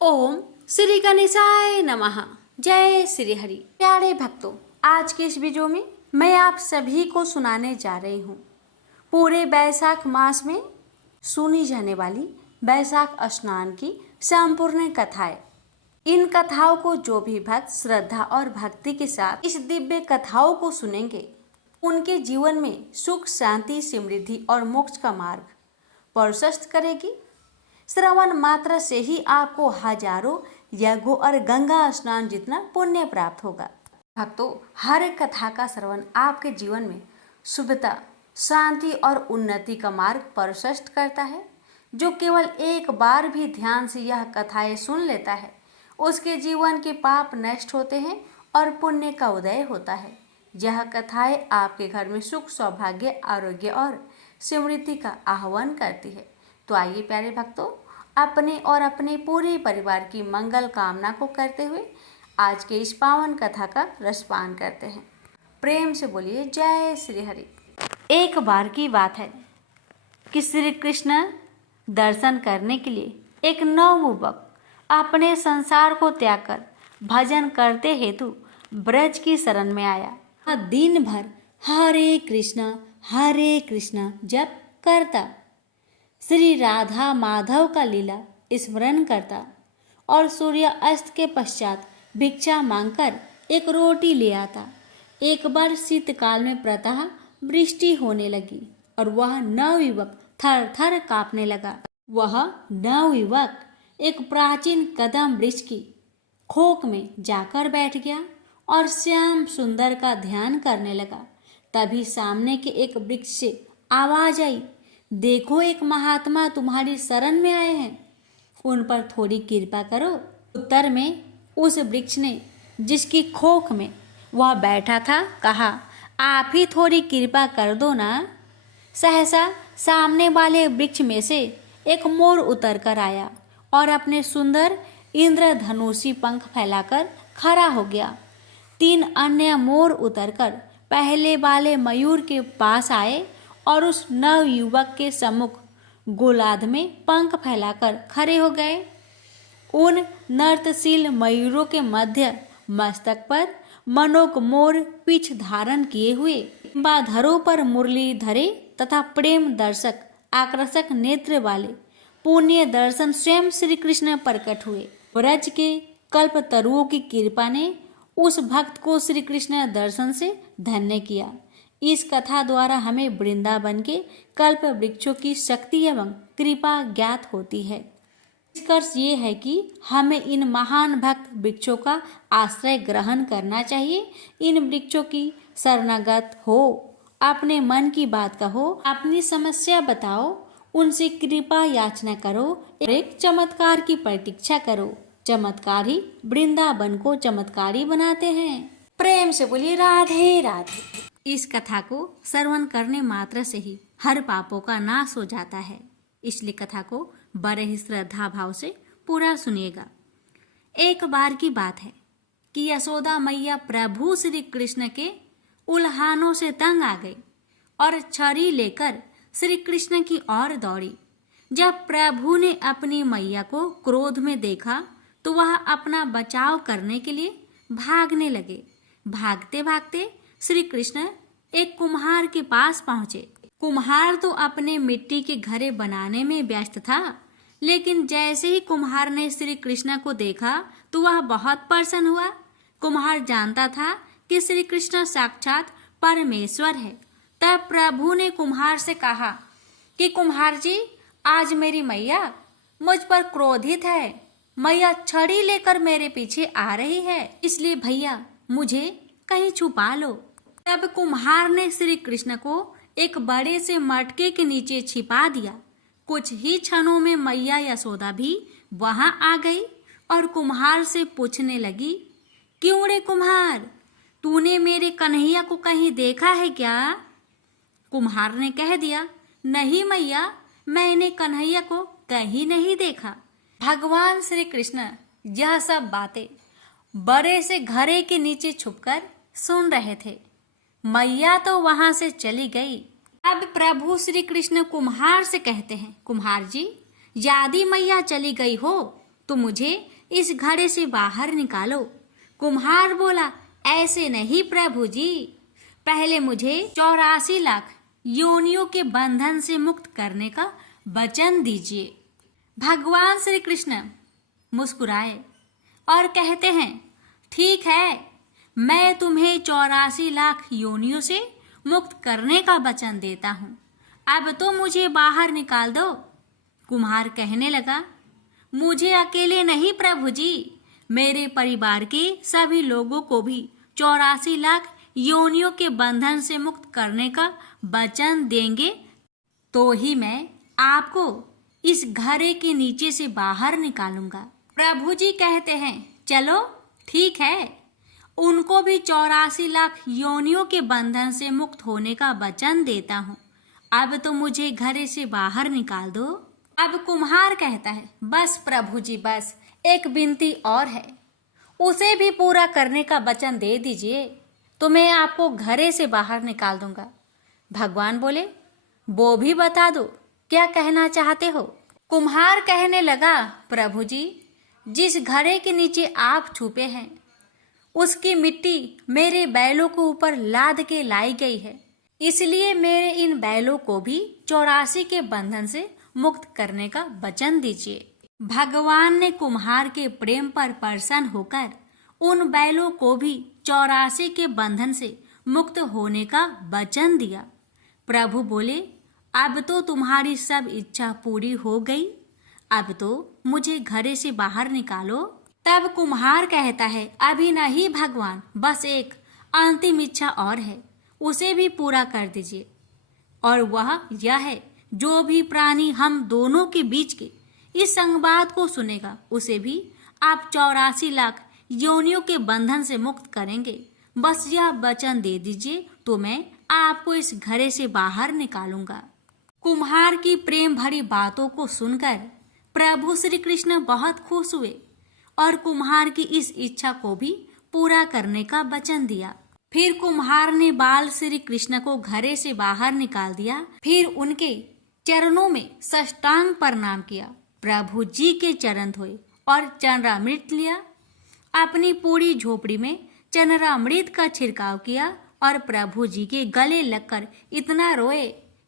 ओम श्री गणेशाय नमः। जय श्री हरि। प्यारे भक्तों, आज के इस वीडियो में मैं आप सभी को सुनाने जा रही हूँ पूरे वैशाख मास में सुनी जाने वाली वैशाख स्नान की संपूर्ण कथाएं। इन कथाओं को जो भी भक्त श्रद्धा और भक्ति के साथ इस दिव्य कथाओं को सुनेंगे, उनके जीवन में सुख, शांति, समृद्धि और मोक्ष का मार्ग प्रशस्त करेगी। श्रवण मात्र से ही आपको हजारों यज्ञों और गंगा स्नान जितना पुण्य प्राप्त होगा। भक्तों, हर कथा का श्रवण आपके जीवन में शुभता, शांति और उन्नति का मार्ग प्रशस्त करता है। जो केवल एक बार भी ध्यान से यह कथाएं सुन लेता है, उसके जीवन के पाप नष्ट होते हैं और पुण्य का उदय होता है। यह कथाएं आपके घर में सुख, सौभाग्य, आरोग्य और समृद्धि का आह्वान करती है। तो आइए प्यारे भक्तों, अपने और अपने पूरे परिवार की मंगल कामना को करते हुए आज के इस पावन कथा का रसपान करते हैं। प्रेम से बोलिए जय श्री हरि। एक बार की बात है कि श्री कृष्ण दर्शन करने के लिए एक नवयुवक अपने संसार को त्याग कर भजन करते हेतु ब्रज की शरण में आया। दिन भर हरे कृष्णा जप करता, श्री राधा माधव का लीला स्मरण करता और सूर्य अस्त के पश्चात भिक्षा मांगकर एक रोटी ले आता। एक बार शीतकाल में प्रातः वृष्टि होने लगी और वह नवयुवक थर थर कांपने लगा। वह नवयुवक एक प्राचीन कदम वृक्ष की खोक में जाकर बैठ गया और श्याम सुंदर का ध्यान करने लगा। तभी सामने के एक वृक्ष से आवाज आई, देखो एक महात्मा तुम्हारी शरण में आए हैं, उन पर थोड़ी कृपा करो। उत्तर में उस वृक्ष ने, जिसकी खोख में वह बैठा था, कहा, आप ही थोड़ी कृपा कर दो ना। सहसा सामने वाले वृक्ष में से एक मोर उतर कर आया और अपने सुंदर इंद्रधनुषी पंख फैलाकर खड़ा हो गया। 3 अन्य मोर उतरकर पहले वाले मयूर के पास आए और उस नवयुवक के सम्मुख गोलार्ध में पंख फैलाकर खड़े हो गए। उन नर्तशील मयूरों के मध्य मस्तक पर मनोक मोर पीछ धारण किए हुए, बाधरों पर मुरली धरे तथा प्रेम दर्शक आकर्षक नेत्र वाले पुण्य दर्शन स्वयं श्री कृष्ण प्रकट हुए। ब्रज के कल्पतरुओं की कृपा ने उस भक्त को श्री कृष्ण दर्शन से धन्य किया। इस कथा द्वारा हमें वृंदावन के कल्प वृक्षों की शक्ति एवं कृपा ज्ञात होती है। निष्कर्ष ये है कि हमें इन महान भक्त वृक्षों का आश्रय ग्रहण करना चाहिए। इन वृक्षों की शरणागत हो, अपने मन की बात कहो, अपनी समस्या बताओ, उनसे कृपा याचना करो, एक चमत्कार की प्रतीक्षा करो। चमत्कार ही वृंदावन को चमत्कारी बनाते हैं। प्रेम से बोलिए राधे राधे। इस कथा को श्रवण करने मात्र से ही हर पापों का नाश हो जाता है, इसलिए कथा को बड़े ही श्रद्धा भाव से पूरा सुनिएगा। एक बार की बात है कि यशोदा मैया प्रभु श्री कृष्ण के उल्हानों से तंग आ गई और छड़ी लेकर श्री कृष्ण की ओर दौड़ी। जब प्रभु ने अपनी मैया को क्रोध में देखा तो वह अपना बचाव करने के लिए भागने लगे। भागते भागते श्री कृष्ण एक कुम्हार के पास पहुंचे। कुम्हार तो अपने मिट्टी के घड़े बनाने में व्यस्त था, लेकिन जैसे ही कुम्हार ने श्री कृष्ण को देखा तो वह बहुत प्रसन्न हुआ। कुम्हार जानता था कि श्री कृष्ण साक्षात परमेश्वर है। तब प्रभु ने कुम्हार से कहा कि कुम्हार जी, आज मेरी मैया मुझ पर क्रोधित है। मैया छड़ी लेकर मेरे पीछे आ रही है, इसलिए भैया मुझे कहीं छुपा लो। तब कुम्हार ने श्री कृष्ण को एक बड़े से मटके के नीचे छिपा दिया। कुछ ही क्षणों में मैया यशोदा भी वहां आ गई और कुम्हार से पूछने लगी, क्यों रे कुम्हार, तूने मेरे कन्हैया को कहीं देखा है क्या? कुम्हार ने कह दिया, नहीं मैया, मैंने कन्हैया को कहीं नहीं देखा। भगवान श्री कृष्ण यह सब बातें बड़े से घड़े के नीचे छुपकर सुन रहे थे। मैया तो वहां से चली गई। अब प्रभु श्री कृष्ण कुम्हार से कहते हैं, कुम्हार जी, यदि मैया चली गई हो तो मुझे इस घड़े से बाहर निकालो। कुम्हार बोला, ऐसे नहीं प्रभु जी, पहले मुझे 84 लाख योनियों के बंधन से मुक्त करने का वचन दीजिए। भगवान श्री कृष्ण मुस्कुराए और कहते हैं, ठीक है, मैं तुम्हें 84 लाख योनियों से मुक्त करने का वचन देता हूँ। अब तो मुझे बाहर निकाल दो। कुम्हार कहने लगा, मुझे अकेले नहीं प्रभु जी, मेरे परिवार के सभी लोगों को भी 84 लाख योनियों के बंधन से मुक्त करने का वचन देंगे तो ही मैं आपको इस घड़े के नीचे से बाहर निकालूंगा। प्रभु जी कहते हैं, चलो ठीक है, उनको भी 84 लाख योनियों के बंधन से मुक्त होने का वचन देता हूँ। अब तो मुझे घड़े से बाहर निकाल दो। अब कुम्हार कहता है, बस प्रभु जी बस, एक विनती और है, उसे भी पूरा करने का वचन दे दीजिए तो मैं आपको घड़े से बाहर निकाल दूंगा। भगवान बोले, वो भी बता दो, क्या कहना चाहते हो? कुम्हार कहने लगा, प्रभु जी, जिस घड़े के नीचे आप छुपे हैं उसकी मिट्टी मेरे बैलों के ऊपर लाद के लाई गई है, इसलिए मेरे इन बैलों को भी 84 के बंधन से मुक्त करने का वचन दीजिए। भगवान ने कुम्हार के प्रेम पर प्रसन्न होकर उन बैलों को भी 84 के बंधन से मुक्त होने का वचन दिया। प्रभु बोले, अब तो तुम्हारी सब इच्छा पूरी हो गई, अब तो मुझे घड़े से बाहर निकालो। तब कुम्हार कहता है, अभी नहीं भगवान, बस एक अंतिम इच्छा और है, उसे भी पूरा कर दीजिए। और वह यह है, जो भी प्राणी हम दोनों के बीच के इस संवाद को सुनेगा उसे भी आप 84 लाख योनियों के बंधन से मुक्त करेंगे। बस यह वचन दे दीजिए तो मैं आपको इस घड़े से बाहर निकालूंगा। कुम्हार की प्रेम भरी बातों को सुनकर प्रभु श्री कृष्ण बहुत खुश हुए और कुम्हार की इस इच्छा को भी पूरा करने का वचन दिया। फिर कुम्हार ने बाल श्री कृष्ण को घड़े से बाहर निकाल दिया। फिर उनके चरणों में साष्टांग प्रणाम किया। प्रभु जी के चरण धोए और चरणामृत लिया। अपनी पूरी झोपड़ी में चरणामृत का छिड़काव किया और प्रभु जी के गले लगकर इतना रोए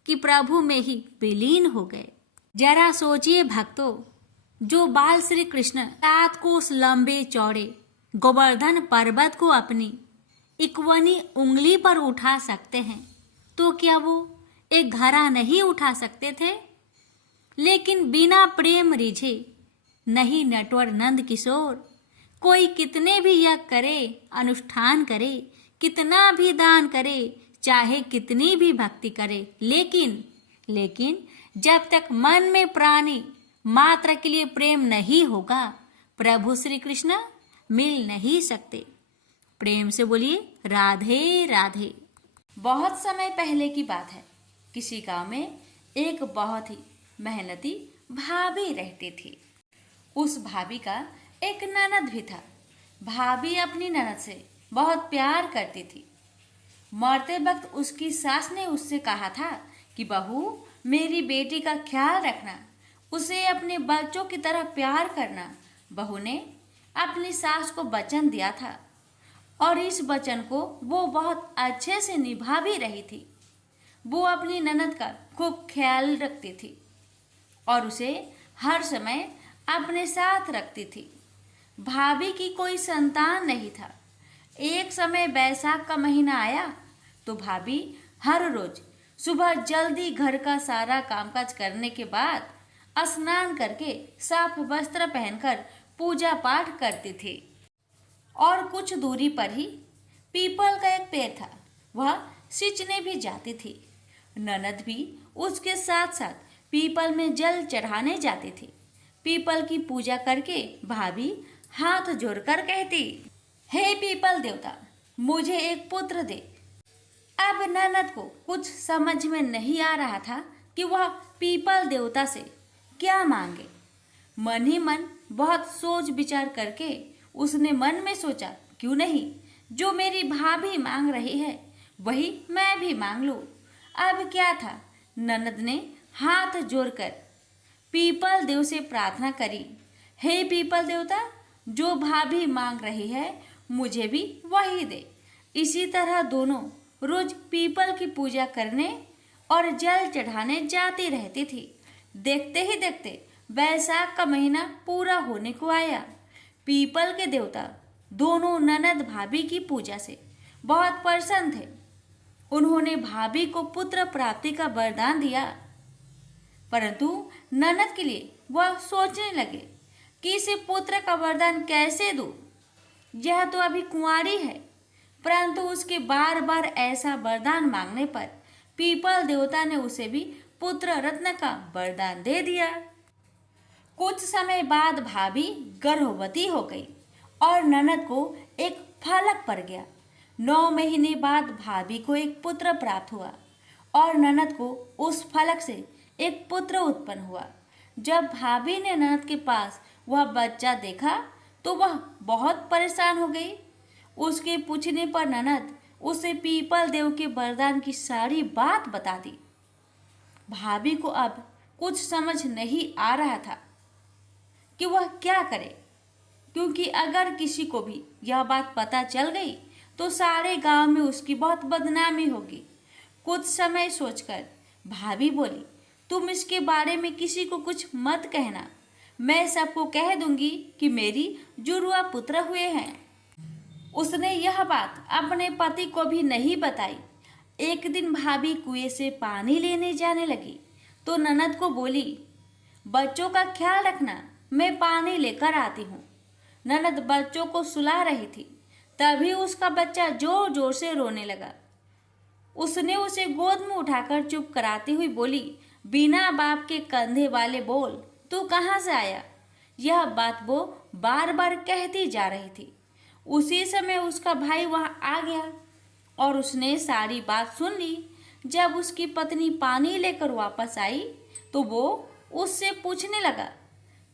कि प्रभु में ही विलीन हो गए। जरा सोचिए भक्तों, जो बाल श्री कृष्ण 7 कोस लंबे चौड़े गोवर्धन पर्वत को अपनी इक्वनी उंगली पर उठा सकते हैं, तो क्या वो एक घड़ा नहीं उठा सकते थे? लेकिन बिना प्रेम रिझे नहीं नटवर नंद किशोर, कोई कितने भी यज्ञ करे, अनुष्ठान करे, कितना भी दान करे, चाहे कितनी भी भक्ति करे, लेकिन जब तक मन में प्राणी मात्र के लिए प्रेम नहीं होगा, प्रभु श्री कृष्ण मिल नहीं सकते। प्रेम से बोलिए राधे राधे। बहुत समय पहले की बात है, किसी गांव में एक बहुत ही मेहनती भाभी रहती थी। उस भाभी का एक ननद भी था। भाभी अपनी ननद से बहुत प्यार करती थी। मरते वक्त उसकी सास ने उससे कहा था कि बहू, मेरी बेटी का ख्याल रखना, उसे अपने बच्चों की तरह प्यार करना। बहू ने अपनी सास को वचन दिया था और इस वचन को वो बहुत अच्छे से निभा भी रही थी। वो अपनी ननद का खूब ख्याल रखती थी और उसे हर समय अपने साथ रखती थी। भाभी की कोई संतान नहीं था। एक समय बैसाख का महीना आया तो भाभी हर रोज सुबह जल्दी घर का सारा कामकाज करने के बाद स्नान करके साफ वस्त्र पहनकर पूजा पाठ करती थी। और कुछ दूरी पर ही पीपल का एक पेड़ था, वह सींचने भी जाती थी। ननद भी उसके साथ साथ पीपल में जल चढ़ाने जाती थी। पीपल की पूजा करके भाभी हाथ जोड़कर कहती, हे पीपल देवता, मुझे एक पुत्र दे। अब ननद को कुछ समझ में नहीं आ रहा था कि वह पीपल देवता से क्या मांगे। मन ही मन बहुत सोच विचार करके उसने मन में सोचा, क्यों नहीं, जो मेरी भाभी मांग रही है वही मैं भी मांग लूं। अब क्या था, ननद ने हाथ जोड़कर पीपल देव से प्रार्थना करी, हे पीपल देवता, जो भाभी मांग रही है मुझे भी वही दे। इसी तरह दोनों रोज पीपल की पूजा करने और जल चढ़ाने जाती रहती थी। देखते ही देखते बैसाख का महीना पूरा होने को आया। पीपल के देवता दोनों ननद भाभी की पूजा से बहुत प्रसन्न थे। उन्होंने भाभी को पुत्र प्राप्ति का वरदान दिया, परंतु ननद के लिए वह सोचने लगे कि इसे पुत्र का वरदान कैसे दूं? यह तो अभी कुंवारी है। परंतु उसके बार बार ऐसा वरदान मांगने पर पीपल देवता ने उसे भी पुत्र रत्न का वरदान दे दिया। कुछ समय बाद भाभी गर्भवती हो गई और ननद को एक फलक पड़ गया। 9 महीने बाद भाभी को एक पुत्र प्राप्त हुआ और ननद को उस फलक से एक पुत्र उत्पन्न हुआ। जब भाभी ने ननद के पास वह बच्चा देखा तो वह बहुत परेशान हो गई। उसके पूछने पर ननद उसे पीपल देव के वरदान की सारी बात बता दी। भाभी को अब कुछ समझ नहीं आ रहा था कि वह क्या करे, क्योंकि अगर किसी को भी यह बात पता चल गई तो सारे गांव में उसकी बहुत बदनामी होगी। कुछ समय सोचकर भाभी बोली, तुम इसके बारे में किसी को कुछ मत कहना। मैं सबको कह दूंगी कि मेरी जुड़वा पुत्र हुए हैं। उसने यह बात अपने पति को भी नहीं बताई। एक दिन भाभी कुएं से पानी लेने जाने लगी तो ननद को बोली, बच्चों का ख्याल रखना, मैं पानी लेकर आती हूँ। ननद बच्चों को सुला रही थी, तभी उसका बच्चा जोर जोर से रोने लगा। उसने उसे गोद में उठाकर चुप कराती हुई बोली, बिना बाप के कंधे वाले बोल, तू कहाँ से आया? यह बात वो बार बार कहती जा रही थी। उसी समय उसका भाई वहाँ आ गया और उसने सारी बात सुन ली। जब उसकी पत्नी पानी लेकर वापस आई तो वो उससे पूछने लगा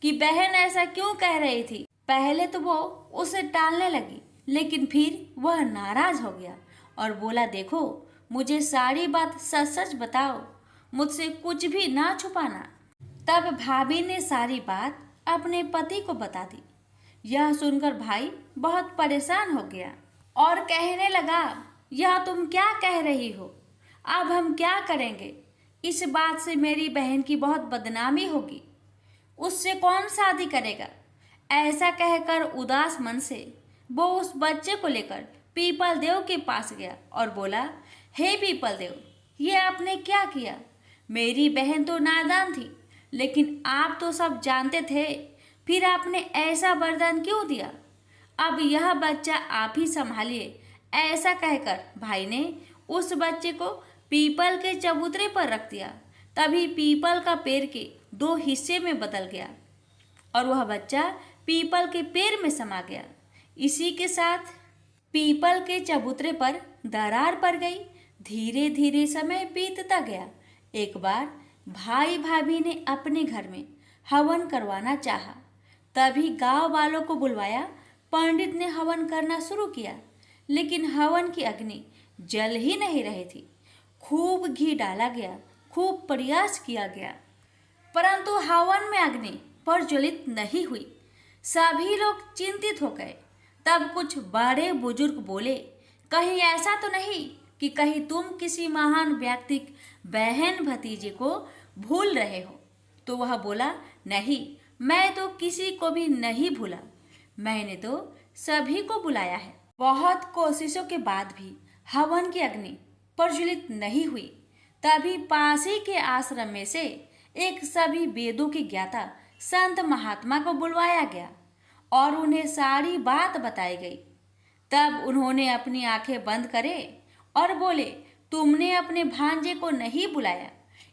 कि बहन ऐसा क्यों कह रही थी। पहले तो वो उसे टालने लगी, लेकिन फिर वह नाराज हो गया और बोला, देखो मुझे सारी बात सच सच बताओ, मुझसे कुछ भी ना छुपाना। तब भाभी ने सारी बात अपने पति को बता दी। यह सुनकर भाई बहुत परेशान हो गया और कहने लगा, यह तुम क्या कह रही हो? अब हम क्या करेंगे? इस बात से मेरी बहन की बहुत बदनामी होगी। उससे कौन शादी करेगा? ऐसा कहकर उदास मन से वो उस बच्चे को लेकर पीपल देव के पास गया और बोला, हे पीपल देव, ये आपने क्या किया? मेरी बहन तो नादान थी, लेकिन आप तो सब जानते थे, फिर आपने ऐसा वरदान क्यों दिया? अब यह बच्चा आप ही संभालिए। ऐसा कहकर भाई ने उस बच्चे को पीपल के चबूतरे पर रख दिया। तभी पीपल का पेड़ के 2 हिस्से में बदल गया और वह बच्चा पीपल के पेड़ में समा गया। इसी के साथ पीपल के चबूतरे पर दरार पड़ गई। धीरे धीरे समय बीतता गया। एक बार भाई भाभी ने अपने घर में हवन करवाना चाहा, तभी गांव वालों को बुलवाया। पंडित ने हवन करना शुरू किया, लेकिन हवन की अग्नि जल ही नहीं रही थी। खूब घी डाला गया, खूब प्रयास किया गया, परंतु हवन में अग्नि प्रज्वलित नहीं हुई। सभी लोग चिंतित हो गए। तब कुछ बड़े बुजुर्ग बोले, कहीं ऐसा तो नहीं कि कहीं तुम किसी महान व्यक्ति बहन भतीजे को भूल रहे हो? तो वह बोला, नहीं, मैं तो किसी को भी नहीं भूला, मैंने तो सभी को बुलाया है। बहुत कोशिशों के बाद भी हवन की अग्नि प्रज्वलित नहीं हुई। तभी पास ही के आश्रम में से एक सभी वेदों के ज्ञाता संत महात्मा को बुलवाया गया और उन्हें सारी बात बताई गई। तब उन्होंने अपनी आंखें बंद करे और बोले, तुमने अपने भांजे को नहीं बुलाया,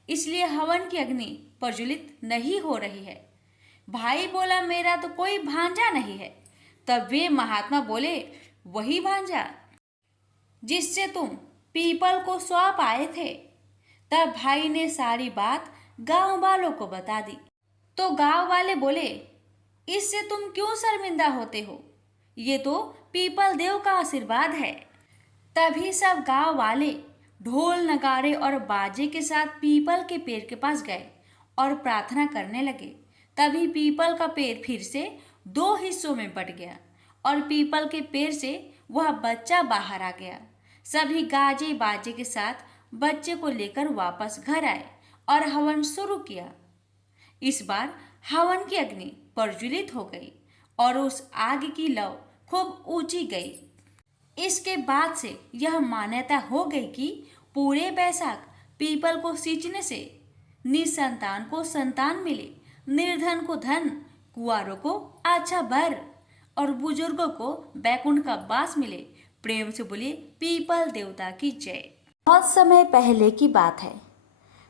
इसलिए हवन की अग्नि प्रज्वलित नहीं हो रही है। भाई बोला, मेरा तो कोई भांजा नहीं है। तब वे महात्मा बोले, वही भांजा जिससे तुम पीपल को सौंप आए थे। तब भाई ने सारी बात गांव वालों को बता दी। तो गांव वाले बोले, इससे तुम क्यों शर्मिंदा होते हो? ये तो पीपल देव का आशीर्वाद है। तभी सब गांव वाले ढोल नगाड़े और बाजे के साथ पीपल के पेड़ के पास गए और प्रार्थना करने लगे। तभी पीपल का पेड़ फिर से 2 हिस्सों में बट गया और पीपल के पेड़ से वह बच्चा बाहर आ गया। सभी गाजे बाजे के साथ बच्चे को लेकर वापस घर आए और हवन शुरू किया। इस बार हवन की अग्नि प्रज्वलित हो गई और उस आग की लौ खूब ऊंची गई। इसके बाद से यह मान्यता हो गई कि पूरे बैसाख पीपल को सींचने से निसंतान को संतान मिले, निर्धन को धन, कुंवारों को अच्छा वर और बुजुर्गों को बैकुंठ का वास मिले। प्रेम से बोलिए पीपल देवता की जय। बहुत समय पहले की बात है।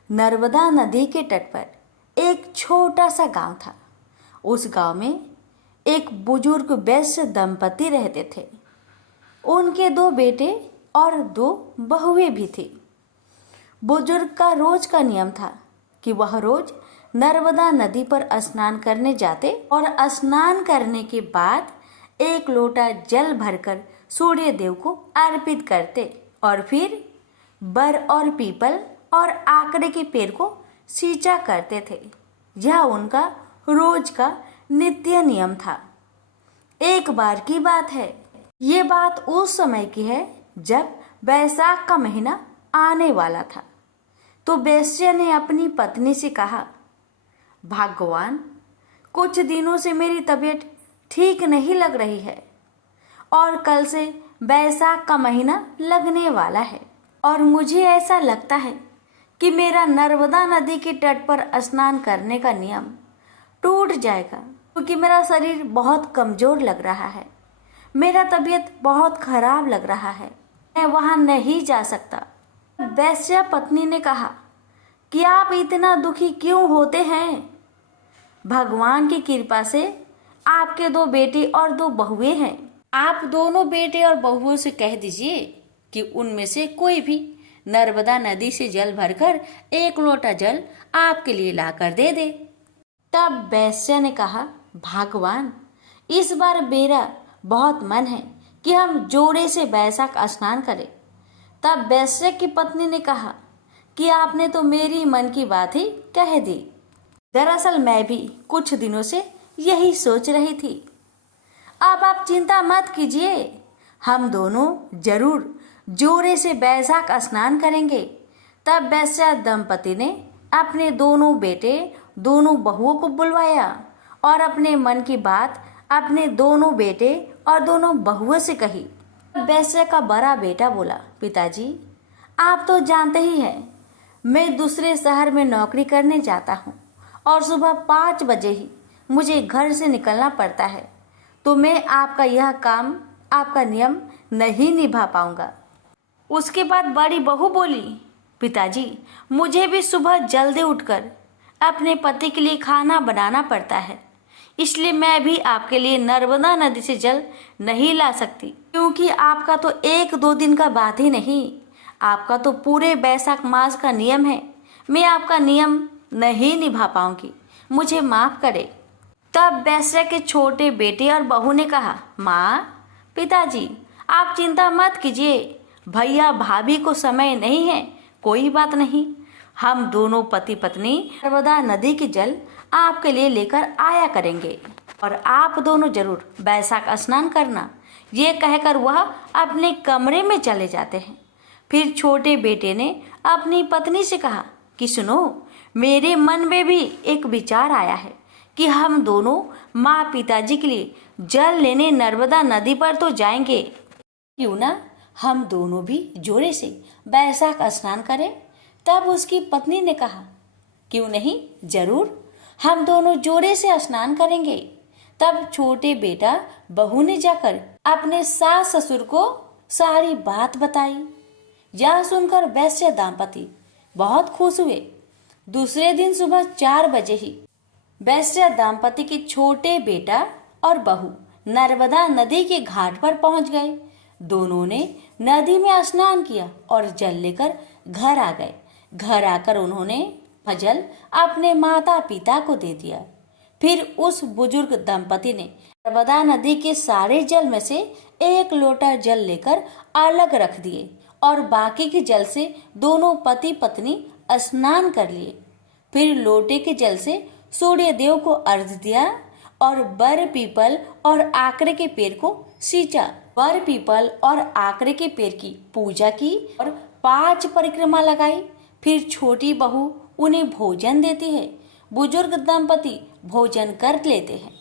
नर्मदा नदी के तट पर एक छोटा सा गांव था। उस गांव में एक बुजुर्ग वैश्य दंपति रहते थे। उनके 2 बेटे और 2 बहुएं भी थी। बुजुर्ग का रोज का नियम था कि वह रोज नर्मदा नदी पर स्नान करने जाते और स्नान करने के बाद 1 लोटा जल भरकर सूर्य देव को अर्पित करते और फिर बर और पीपल और आकड़े के पेड़ को सींचा करते थे। यह उनका रोज का नित्य नियम था। एक बार की बात है। ये बात उस समय की है जब बैसाख का महीना आने वाला था। तो वैश्य ने अपनी पत्नी से कहा, भगवान, कुछ दिनों से मेरी तबीयत ठीक नहीं लग रही है और कल से बैसाख का महीना लगने वाला है और मुझे ऐसा लगता है कि मेरा नर्मदा नदी के तट पर स्नान करने का नियम टूट जाएगा, क्योंकि मेरा शरीर बहुत कमजोर लग रहा है। मेरा तबीयत बहुत खराब लग रहा है, मैं वहां नहीं जा सकता। वैश्य पत्नी ने कहा कि आप इतना दुखी क्यों होते हैं? भगवान की कृपा से आपके 2 बेटे और 2 बहुएं हैं। आप दोनों बेटे और बहुओं से कह दीजिए कि उनमें से कोई भी नर्मदा नदी से जल भरकर 1 लोटा जल आपके लिए लाकर दे दे। तब वैश्य ने कहा, भगवान, इस बार मेरा बहुत मन है कि हम जोड़े से बैसाख स्नान करें। तब वैश्य की पत्नी ने कहा कि आपने तो मेरी मन की बात ही कह दी। दरअसल मैं भी कुछ दिनों से यही सोच रही थी। अब आप चिंता मत कीजिए, हम दोनों जरूर जोरे से बैसाख स्नान करेंगे। तब वैश्य दंपति ने अपने दोनों बेटे, दोनों बहुओं को बुलवाया और अपने मन की बात अपने दोनों बेटे और दोनों बहुओं से कही। वैश्य का बड़ा बेटा बोला, पिताजी, आप तो जानते ही हैं, मैं दूसरे शहर में नौकरी करने जाता हूँ और सुबह 5 बजे ही मुझे घर से निकलना पड़ता है, तो मैं आपका यह काम, आपका नियम नहीं निभा पाऊंगा। उसके बाद बड़ी बहू बोली, पिताजी, मुझे भी सुबह जल्दी उठकर अपने पति के लिए खाना बनाना पड़ता है, इसलिए मैं भी आपके लिए नर्मदा नदी से जल नहीं ला सकती, क्योंकि आपका तो 1-2 दिन का बात ही नहीं, आपका तो पूरे बैसाख मास का नियम है। मैं आपका नियम नहीं निभा पाऊंगी, मुझे माफ करे। तब वैश्य के छोटे बेटे और बहू ने कहा, माँ, पिताजी, आप चिंता मत कीजिए, भैया भाभी को समय नहीं है, कोई बात नहीं, हम दोनों पति पत्नी नर्मदा नदी के जल आपके लिए लेकर आया करेंगे और आप दोनों जरूर बैसाख स्नान करना। ये कहकर वह अपने कमरे में चले जाते हैं। फिर छोटे बेटे ने अपनी पत्नी से कहा कि सुनो, मेरे मन में भी एक विचार आया है कि हम दोनों माँ पिताजी के लिए जल लेने नर्मदा नदी पर तो जाएंगे, क्यों ना हम दोनों भी जोरे से बैसाख स्नान करें। तब उसकी पत्नी ने कहा, क्यों नहीं, जरूर, हम दोनों जोड़े से स्नान करेंगे। तब छोटे बेटा बहू ने जाकर अपने सास ससुर को सारी बात बताई। यह सुनकर वैश्य दंपति बहुत खुश हुए। दूसरे दिन सुबह 4 बजे ही वैश्य दंपति के छोटे बेटा और बहू नर्मदा नदी के घाट पर पहुंच गए। दोनों ने नदी में स्नान किया और जल लेकर घर आ गए। घर आकर उन्होंने जल अपने माता पिता को दे दिया। फिर उस बुजुर्ग दंपति ने नर्मदा नदी के सारे जल में से 1 लोटा जल लेकर अलग रख दिए और बाकी के जल से दोनों पति पत्नी स्नान कर लिए। फिर लोटे के जल से सूर्य देव को अर्घ दिया और बर पीपल और आकरे के पेड़ को सींचा। बर पीपल और आकरे के पेड़ की पूजा की और 5 परिक्रमा लगाई। फिर छोटी बहू उन्हें भोजन देती है। बुजुर्ग दंपति भोजन कर लेते हैं।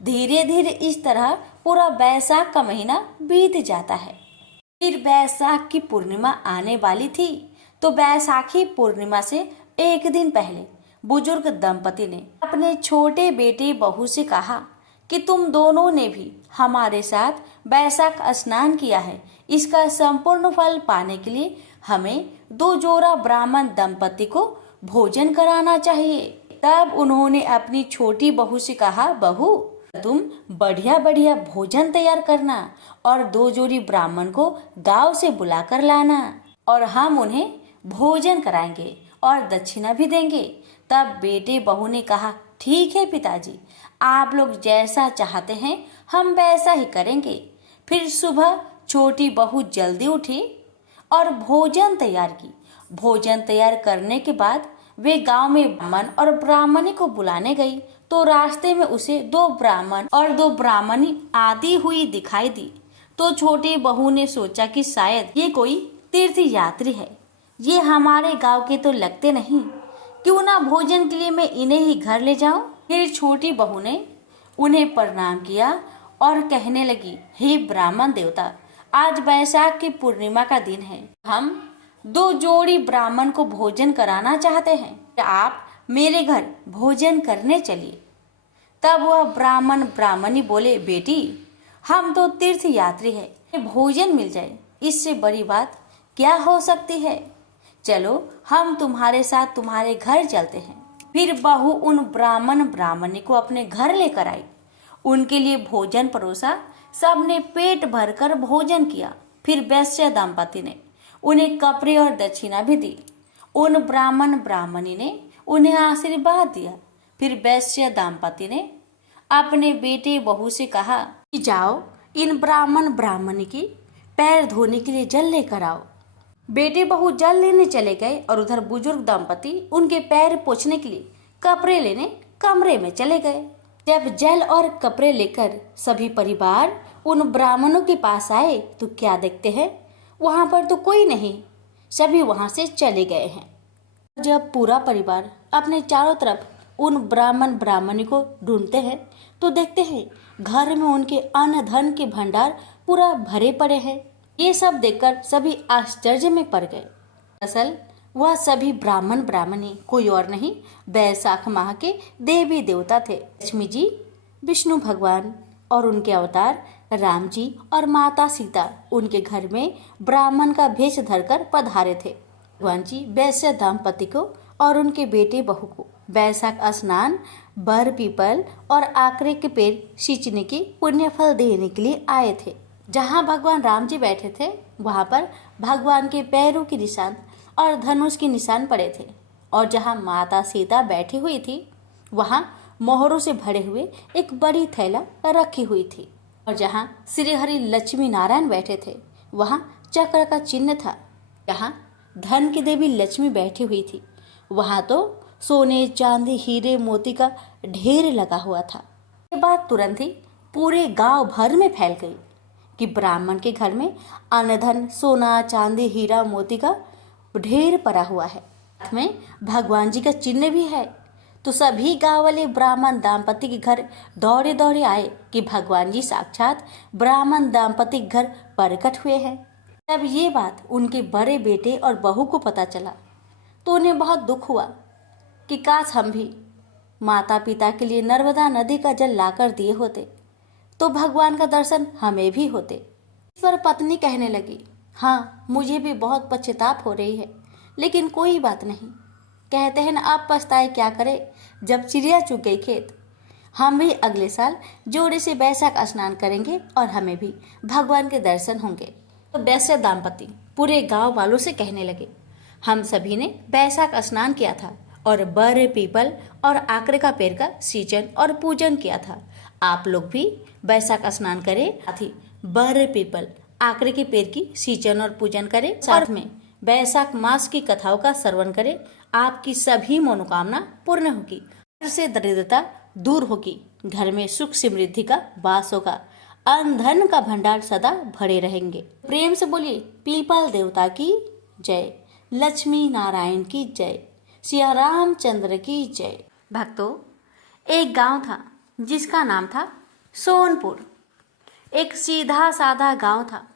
धीरे धीरे इस तरह पूरा बैसाख का महीना बीत जाता है। फिर बैसाख की पूर्णिमा आने वाली थी, तो बैसाखी पूर्णिमा से एक दिन पहले बुजुर्ग दंपति ने अपने छोटे बेटे बहू से कहा कि तुम दोनों ने भी हमारे साथ बैसाख स्नान किया है। इसका संपूर्ण फल पाने के लिए हमें 2 जोड़ा ब्राह्मण दंपति को भोजन कराना चाहिए। तब उन्होंने अपनी छोटी बहू से कहा, बहू तुम बढ़िया बढ़िया भोजन तैयार करना और 2 जोड़ी ब्राह्मण को गांव से बुला कर लाना और हम उन्हें भोजन कराएंगे और दक्षिणा भी देंगे। तब बेटे बहू ने कहा, ठीक है पिताजी, आप लोग जैसा चाहते हैं हम वैसा ही करेंगे। फिर सुबह छोटी बहू जल्दी उठी और भोजन तैयार की। भोजन तैयार करने के बाद वे गांव में ब्राह्मण और ब्राह्मणी को बुलाने गई, तो रास्ते में उसे 2 ब्राह्मण और 2 ब्राह्मणी आती हुई दिखाई दी। तो छोटी बहू ने सोचा कि शायद ये कोई तीर्थ यात्री है, ये हमारे गांव के तो लगते नहीं, क्यों ना भोजन के लिए मैं इन्हें ही घर ले जाऊं। फिर छोटी बहू ने उन्हें प्रणाम किया और कहने लगी, हे ब्राह्मण देवता, आज बैसाख की पूर्णिमा का दिन है। हम 2 जोड़ी ब्राह्मण को भोजन कराना चाहते हैं, आप मेरे घर भोजन करने चलिए। तब वह ब्राह्मण ब्राह्मणी बोले, बेटी हम तो तीर्थ यात्री है, भोजन मिल जाए इससे बड़ी बात क्या हो सकती है। चलो हम तुम्हारे साथ तुम्हारे घर चलते हैं। फिर बहू उन ब्राह्मण ब्राह्मणी को अपने घर लेकर आई। उनके लिए भोजन परोसा। सबने पेट भरकर भोजन किया। फिर वैश्य दंपति ने उन्हें कपड़े और दक्षिणा भी दी। उन ब्राह्मण ब्राह्मणी ने उन्हें आशीर्वाद दिया। फिर वैश्य दंपति ने अपने बेटे बहू से कहा कि जाओ इन ब्राह्मण ब्राह्मणी की पैर धोने के लिए जल लेकर आओ। बेटे बहू जल लेने चले गए और उधर बुजुर्ग दंपति उनके पैर पोंछने के लिए कपड़े लेने कमरे में चले गए। जब जल और कपड़े लेकर सभी परिवार उन ब्राह्मणों के पास आए तो क्या देखते हैं, वहां पर तो कोई नहीं, सभी वहां से चले गए हैं। जब पूरा परिवार अपने चारों तरफ उन ब्राह्मण ब्राह्मणी को ढूंढते हैं तो देखते हैं घर में उनके अन्न धन के भंडार पूरा भरे पड़े हैं। ये सब देखकर सभी आश्चर्य में पड़ गए। दरअसल वह सभी ब्राह्मण ब्राह्मणी कोई और नहीं, बैसाख माह के देवी देवता थे। लक्ष्मी जी, विष्णु भगवान और उनके अवतार राम जी और माता सीता उनके घर में ब्राह्मण का भेष धरकर पधारे थे। भगवान जी वैश्य दंपति को और उनके बेटे बहू को बैसाख स्नान, बर पीपल और आकरे के पेड़ सींचने की पुण्य फल देने के लिए आए थे। जहाँ भगवान राम जी बैठे थे वहाँ पर भगवान के पैरों के निशान और धनुष के निशान पड़े थे, और जहाँ माता सीता बैठी हुई थी वहाँ मोहरों से भरे हुए एक बड़ी थैला रखी हुई थी, और जहाँ श्री हरि लक्ष्मी नारायण बैठे थे वहाँ चक्र का चिन्ह था। जहाँ धन की देवी लक्ष्मी बैठी हुई थी वहाँ तो सोने चांदी हीरे मोती का ढेर लगा हुआ था। ये बात तुरंत ही पूरे गांव भर में फैल गई कि ब्राह्मण के घर में अन्न धन सोना चांदी हीरा मोती का ढेर पड़ा हुआ है, हाथ में भगवान जी का चिन्ह भी है। तो सभी गांव वाले ब्राह्मण दाम्पत्य के घर दौड़े दौड़े आए कि भगवान जी साक्षात ब्राह्मण दाम्पत्य के घर प्रकट हुए हैं। तब ये बात उनके बड़े बेटे और बहू को पता चला तो उन्हें बहुत दुख हुआ कि काश हम भी माता पिता के लिए नर्मदा नदी का जल लाकर दिए होते तो भगवान का दर्शन हमें भी होते। इस पर पत्नी कहने लगी, हाँ मुझे भी बहुत पश्चाताप हो रही है, लेकिन कोई बात नहीं, कहते हैं ना आप पछताए क्या करे जब चिड़िया चुग गई खेत। हम भी अगले साल जोड़े से बैसाख स्नान करेंगे और हमें भी भगवान के दर्शन होंगे। तो वैश्य दाम्पति पूरे गांव वालों से कहने लगे, हम सभी ने बैसाख स्नान किया था और बर पीपल और आकरे का पेड़ का सींचन और पूजन किया था। आप लोग भी बैसाख स्नान करें, साथ ही बर पीपल आकरे के पेड़ की सींचन और पूजन करें, साथ में बैसाख मास की कथाओं का श्रवण करें। आपकी सभी मनोकामना पूर्ण होगी। से दरिद्रता दूर होगी, घर में सुख समृद्धि का वास होगा, अन्न धन का भंडार सदा भरे रहेंगे। प्रेम से बोलिए पीपल देवता की जय, लक्ष्मी नारायण की जय, सिया रामचंद्र की जय। भक्तों, एक गांव था जिसका नाम था सोनपुर। एक सीधा साधा गांव था,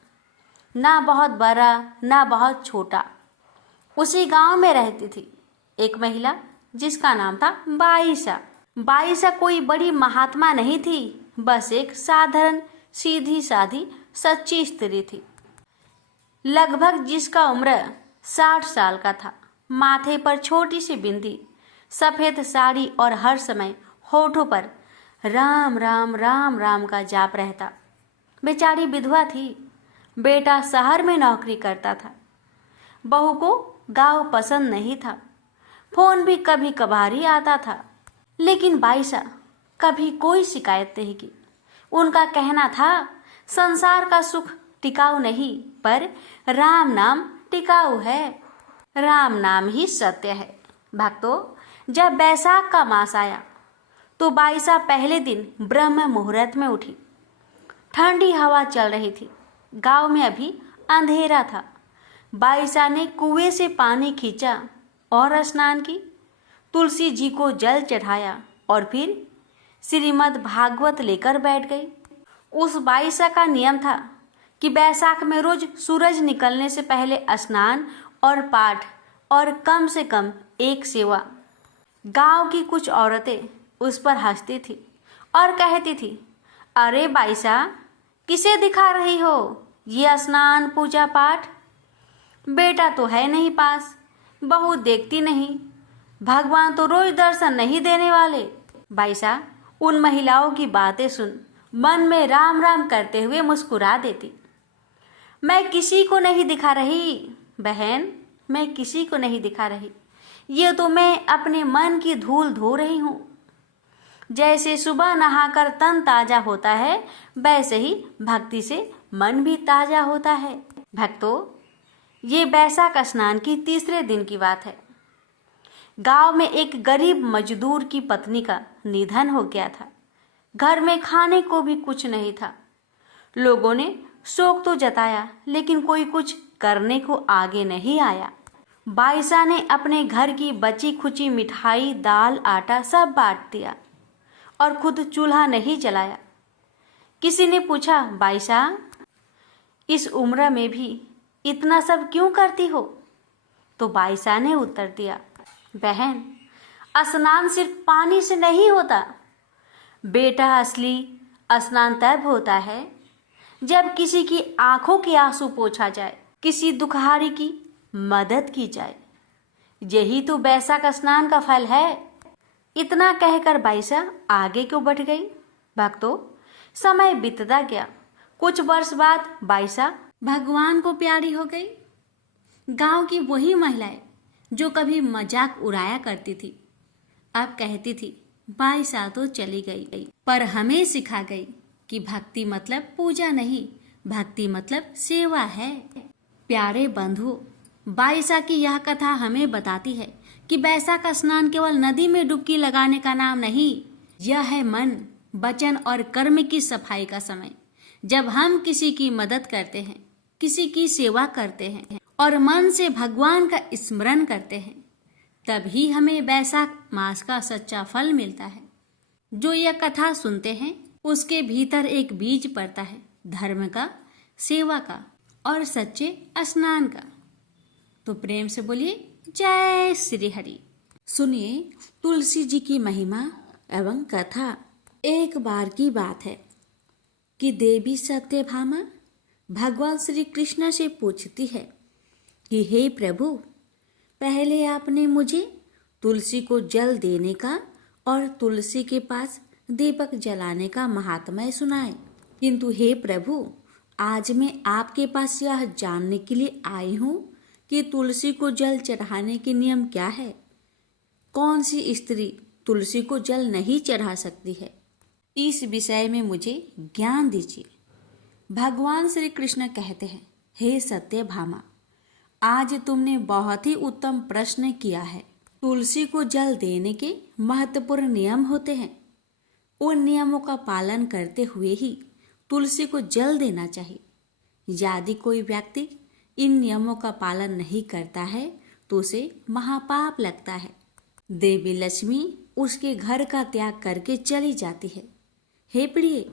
ना बहुत बड़ा ना बहुत छोटा। उसी गांव में रहती थी एक महिला जिसका नाम था बाईसा। बाईसा कोई बड़ी महात्मा नहीं थी, बस एक साधारण सीधी साधी सच्ची स्त्री थी, लगभग जिसका उम्र 60 साल का था। माथे पर छोटी सी बिंदी, सफेद साड़ी और हर समय होठों पर राम राम राम राम का जाप रहता। बेचारी विधवा थी, बेटा शहर में नौकरी करता था, बहू को गांव पसंद नहीं था, फोन भी कभी कभार ही आता था। लेकिन बाईसा कभी कोई शिकायत नहीं की। उनका कहना था संसार का सुख टिकाऊ नहीं, पर राम नाम टिकाऊ है, राम नाम ही सत्य है। भक्तों, जब बैसाख का मास आया तो बाईसा पहले दिन ब्रह्म मुहूर्त में उठी। ठंडी हवा चल रही थी, गांव में अभी अंधेरा था। बाईसा ने कुएं से पानी खींचा और स्नान की, तुलसी जी को जल चढ़ाया और फिर श्रीमद् भागवत लेकर बैठ गई। उस बाईसा का नियम था कि बैसाख में रोज सूरज निकलने से पहले स्नान और पाठ और कम से कम एक सेवा। गांव की कुछ औरतें उस पर हंसती थी और कहती थी, अरे बाईसा, किसे दिखा रही हो ये स्नान पूजा पाठ? बेटा तो है नहीं पास, बहू देखती नहीं, भगवान तो रोज दर्शन नहीं देने वाले। बाईसा उन महिलाओं की बातें सुन मन में राम राम करते हुए मुस्कुरा देती। मैं किसी को नहीं दिखा रही बहन, मैं किसी को नहीं दिखा रही, ये तो मैं अपने मन की धूल धो रही हूँ। जैसे सुबह नहाकर तन ताजा होता है, वैसे ही भक्ति से मन भी ताजा होता है। भक्तों, ये बैसाख स्नान की तीसरे दिन की बात है। गांव में एक गरीब मजदूर की पत्नी का निधन हो गया था। घर में खाने को भी कुछ नहीं था। लोगों ने शोक तो जताया, लेकिन कोई कुछ करने को आगे नहीं आया। बाईसा ने अपने घर की बची खुची मिठाई, दाल, आटा सब बांट दिया और खुद चूल्हा नहीं जलाया। किसी ने पूछा, बाईसा, इस उम्र में भी इतना सब क्यों करती हो? तो बाईसा ने उत्तर दिया, बहन, स्नान सिर्फ पानी से नहीं होता। बेटा, असली स्नान तब होता है जब किसी की आंखों के आंसू पोंछा जाए, किसी दुखहारी की मदद की जाए। यही तो बैसाख स्नान का फल है। इतना कहकर बाईसा आगे क्यों बढ़ गई। भक्तों, समय बीतता गया। कुछ वर्ष बाद बाईसा भगवान को प्यारी हो गई। गांव की वही महिलाएं जो कभी मजाक उड़ाया करती थी, अब कहती थी, बाईसा तो चली गई, पर हमें सिखा गई कि भक्ति मतलब पूजा नहीं, भक्ति मतलब सेवा है। प्यारे बंधु, बाईसा की यह कथा हमें बताती है कि बैसाख स्नान केवल नदी में डुबकी लगाने का नाम नहीं, यह है मन, वचन और कर्म की सफाई का समय। जब हम किसी की मदद करते हैं, किसी की सेवा करते हैं और मन से भगवान का स्मरण करते हैं, तभी हमें बैसाख मास का सच्चा फल मिलता है। जो यह कथा सुनते हैं उसके भीतर एक बीज पड़ता है, धर्म का, सेवा का और सच्चे स्नान का। तो प्रेम से बोलिए जय श्री हरि। सुनिए तुलसी जी की महिमा एवं कथा। एक बार की बात है कि देवी सत्यभामा भगवान श्री कृष्ण से पूछती है कि हे प्रभु, पहले आपने मुझे तुलसी को जल देने का और तुलसी के पास दीपक जलाने का महात्म्य सुनाए, किंतु हे प्रभु, आज मैं आपके पास यह जानने के लिए आई हूँ कि तुलसी को जल चढ़ाने के नियम क्या है। कौन सी स्त्री तुलसी को जल नहीं चढ़ा सकती है, इस विषय में मुझे ज्ञान दीजिए। भगवान श्री कृष्ण कहते हैं, हे सत्यभामा, आज तुमने बहुत ही उत्तम प्रश्न किया है। तुलसी को जल देने के महत्वपूर्ण नियम होते हैं। उन नियमों का पालन करते हुए ही तुलसी को जल देना चाहिए। यदि कोई व्यक्ति इन नियमों का पालन नहीं करता है तो उसे महापाप लगता है। देवी लक्ष्मी उसके घर का त्याग करके चली जाती है। हे प्रिय,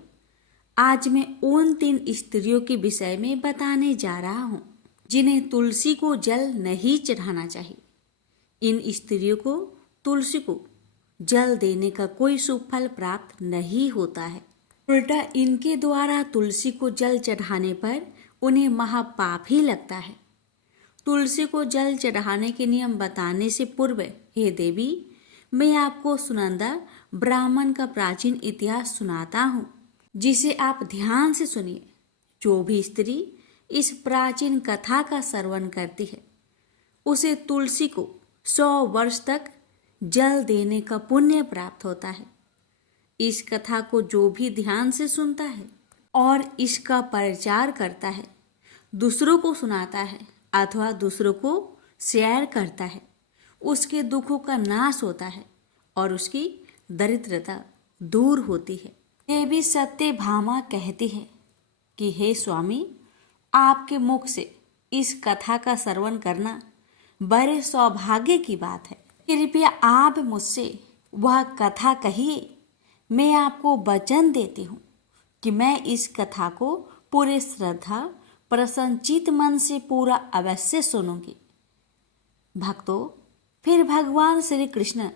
आज मैं उन 3 स्त्रियों के विषय में बताने जा रहा हूँ जिन्हें तुलसी को जल नहीं चढ़ाना चाहिए। इन स्त्रियों को तुलसी को जल देने का कोई शुभ फल प्राप्त नहीं होता है। उल्टा इनके द्वारा तुलसी को जल चढ़ाने पर उन्हें महापाप ही लगता है। तुलसी को जल चढ़ाने के नियम बताने से पूर्व हे देवी, मैं आपको सुनंदा ब्राह्मण का प्राचीन इतिहास सुनाता हूँ, जिसे आप ध्यान से सुनिए। जो भी स्त्री इस प्राचीन कथा का श्रवण करती है उसे तुलसी को 100 वर्ष तक जल देने का पुण्य प्राप्त होता है। इस कथा को जो भी ध्यान से सुनता है और इसका प्रचार करता है, दूसरों को सुनाता है अथवा दूसरों को शेयर करता है, उसके दुखों का नाश होता है और उसकी दरिद्रता दूर होती है। देवी सत्यभामा कहती है कि हे स्वामी, आपके मुख से इस कथा का श्रवण करना बड़े सौभाग्य की बात है। कृपया आप मुझसे वह कथा कहिए। मैं आपको वचन देती हूँ कि मैं इस कथा को पूरे श्रद्धा प्रसन्नचित मन से पूरा अवश्य सुनूंगी। भक्तों, फिर भगवान श्री कृष्ण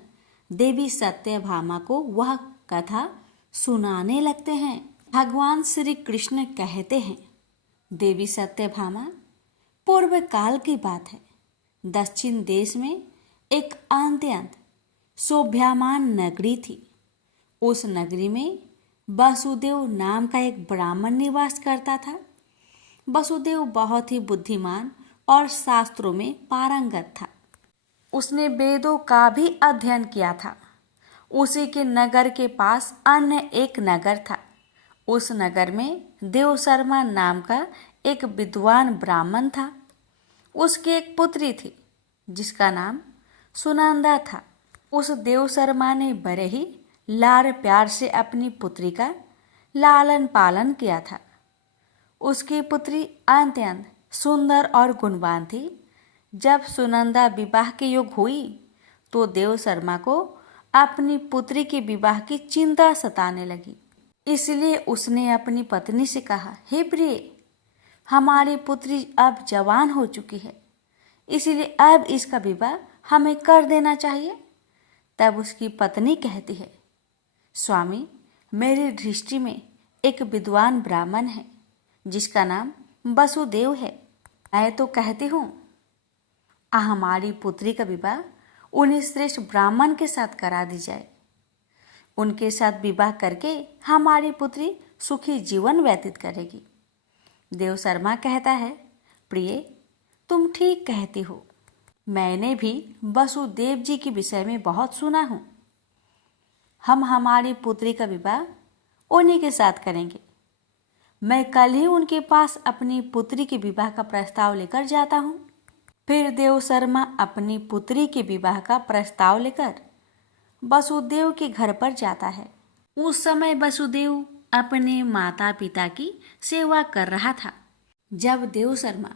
देवी सत्यभामा को वह कथा सुनाने लगते हैं। भगवान श्री कृष्ण कहते हैं, देवी सत्यभामा, पूर्व काल की बात है। दक्षिण देश में एक अत्यंत शोभायमान नगरी थी। उस नगरी में वसुदेव नाम का एक ब्राह्मण निवास करता था। वसुदेव बहुत ही बुद्धिमान और शास्त्रों में पारंगत था। उसने वेदों का भी अध्ययन किया था। उसी के नगर के पास अन्य एक नगर था। उस नगर में देवशर्मा नाम का एक विद्वान ब्राह्मण था। उसकी एक पुत्री थी जिसका नाम सुनंदा था। उस देवशर्मा ने बड़े ही लाड़ प्यार से अपनी पुत्री का लालन पालन किया था। उसकी पुत्री अत्यंत सुंदर और गुणवान थी। जब सुनंदा विवाह के योग हुई तो देवशर्मा को अपनी पुत्री के विवाह की चिंता सताने लगी। इसलिए उसने अपनी पत्नी से कहा, हे प्रिय, हमारी पुत्री अब जवान हो चुकी है, इसलिए अब इसका विवाह हमें कर देना चाहिए। तब उसकी पत्नी कहती है, स्वामी, मेरी दृष्टि में एक विद्वान ब्राह्मण है जिसका नाम वसुदेव है। मैं तो कहती हूँ हमारी पुत्री का विवाह उन्हें श्रेष्ठ ब्राह्मण के साथ करा दी जाए। उनके साथ विवाह करके हमारी पुत्री सुखी जीवन व्यतीत करेगी। देवशर्मा कहता है, प्रिय, तुम ठीक कहती हो। मैंने भी वसुदेव जी के विषय में बहुत सुना हूँ। हम हमारी पुत्री का विवाह उन्हीं के साथ करेंगे। मैं कल ही उनके पास अपनी पुत्री के विवाह का प्रस्ताव लेकर जाता हूँ। फिर देवशर्मा अपनी पुत्री के विवाह का प्रस्ताव लेकर वसुदेव के घर पर जाता है। उस समय वसुदेव अपने माता पिता की सेवा कर रहा था। जब देवशर्मा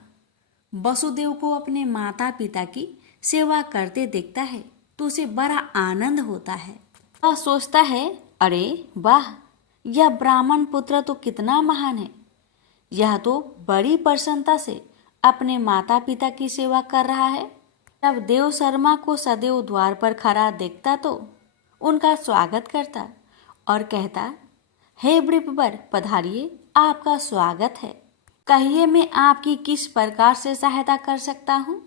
वसुदेव को अपने माता पिता की सेवा करते देखता है तो उसे बड़ा आनंद होता है। वह सोचता है, अरे वाह, यह ब्राह्मण पुत्र तो कितना महान है। यह तो बड़ी प्रसन्नता से अपने माता पिता की सेवा कर रहा है। जब देवशर्मा को सदैव द्वार पर खड़ा देखता तो उनका स्वागत करता और कहता, हे वृषवर, पधारिए, आपका स्वागत है। कहिए मैं आपकी किस प्रकार से सहायता कर सकता हूँ।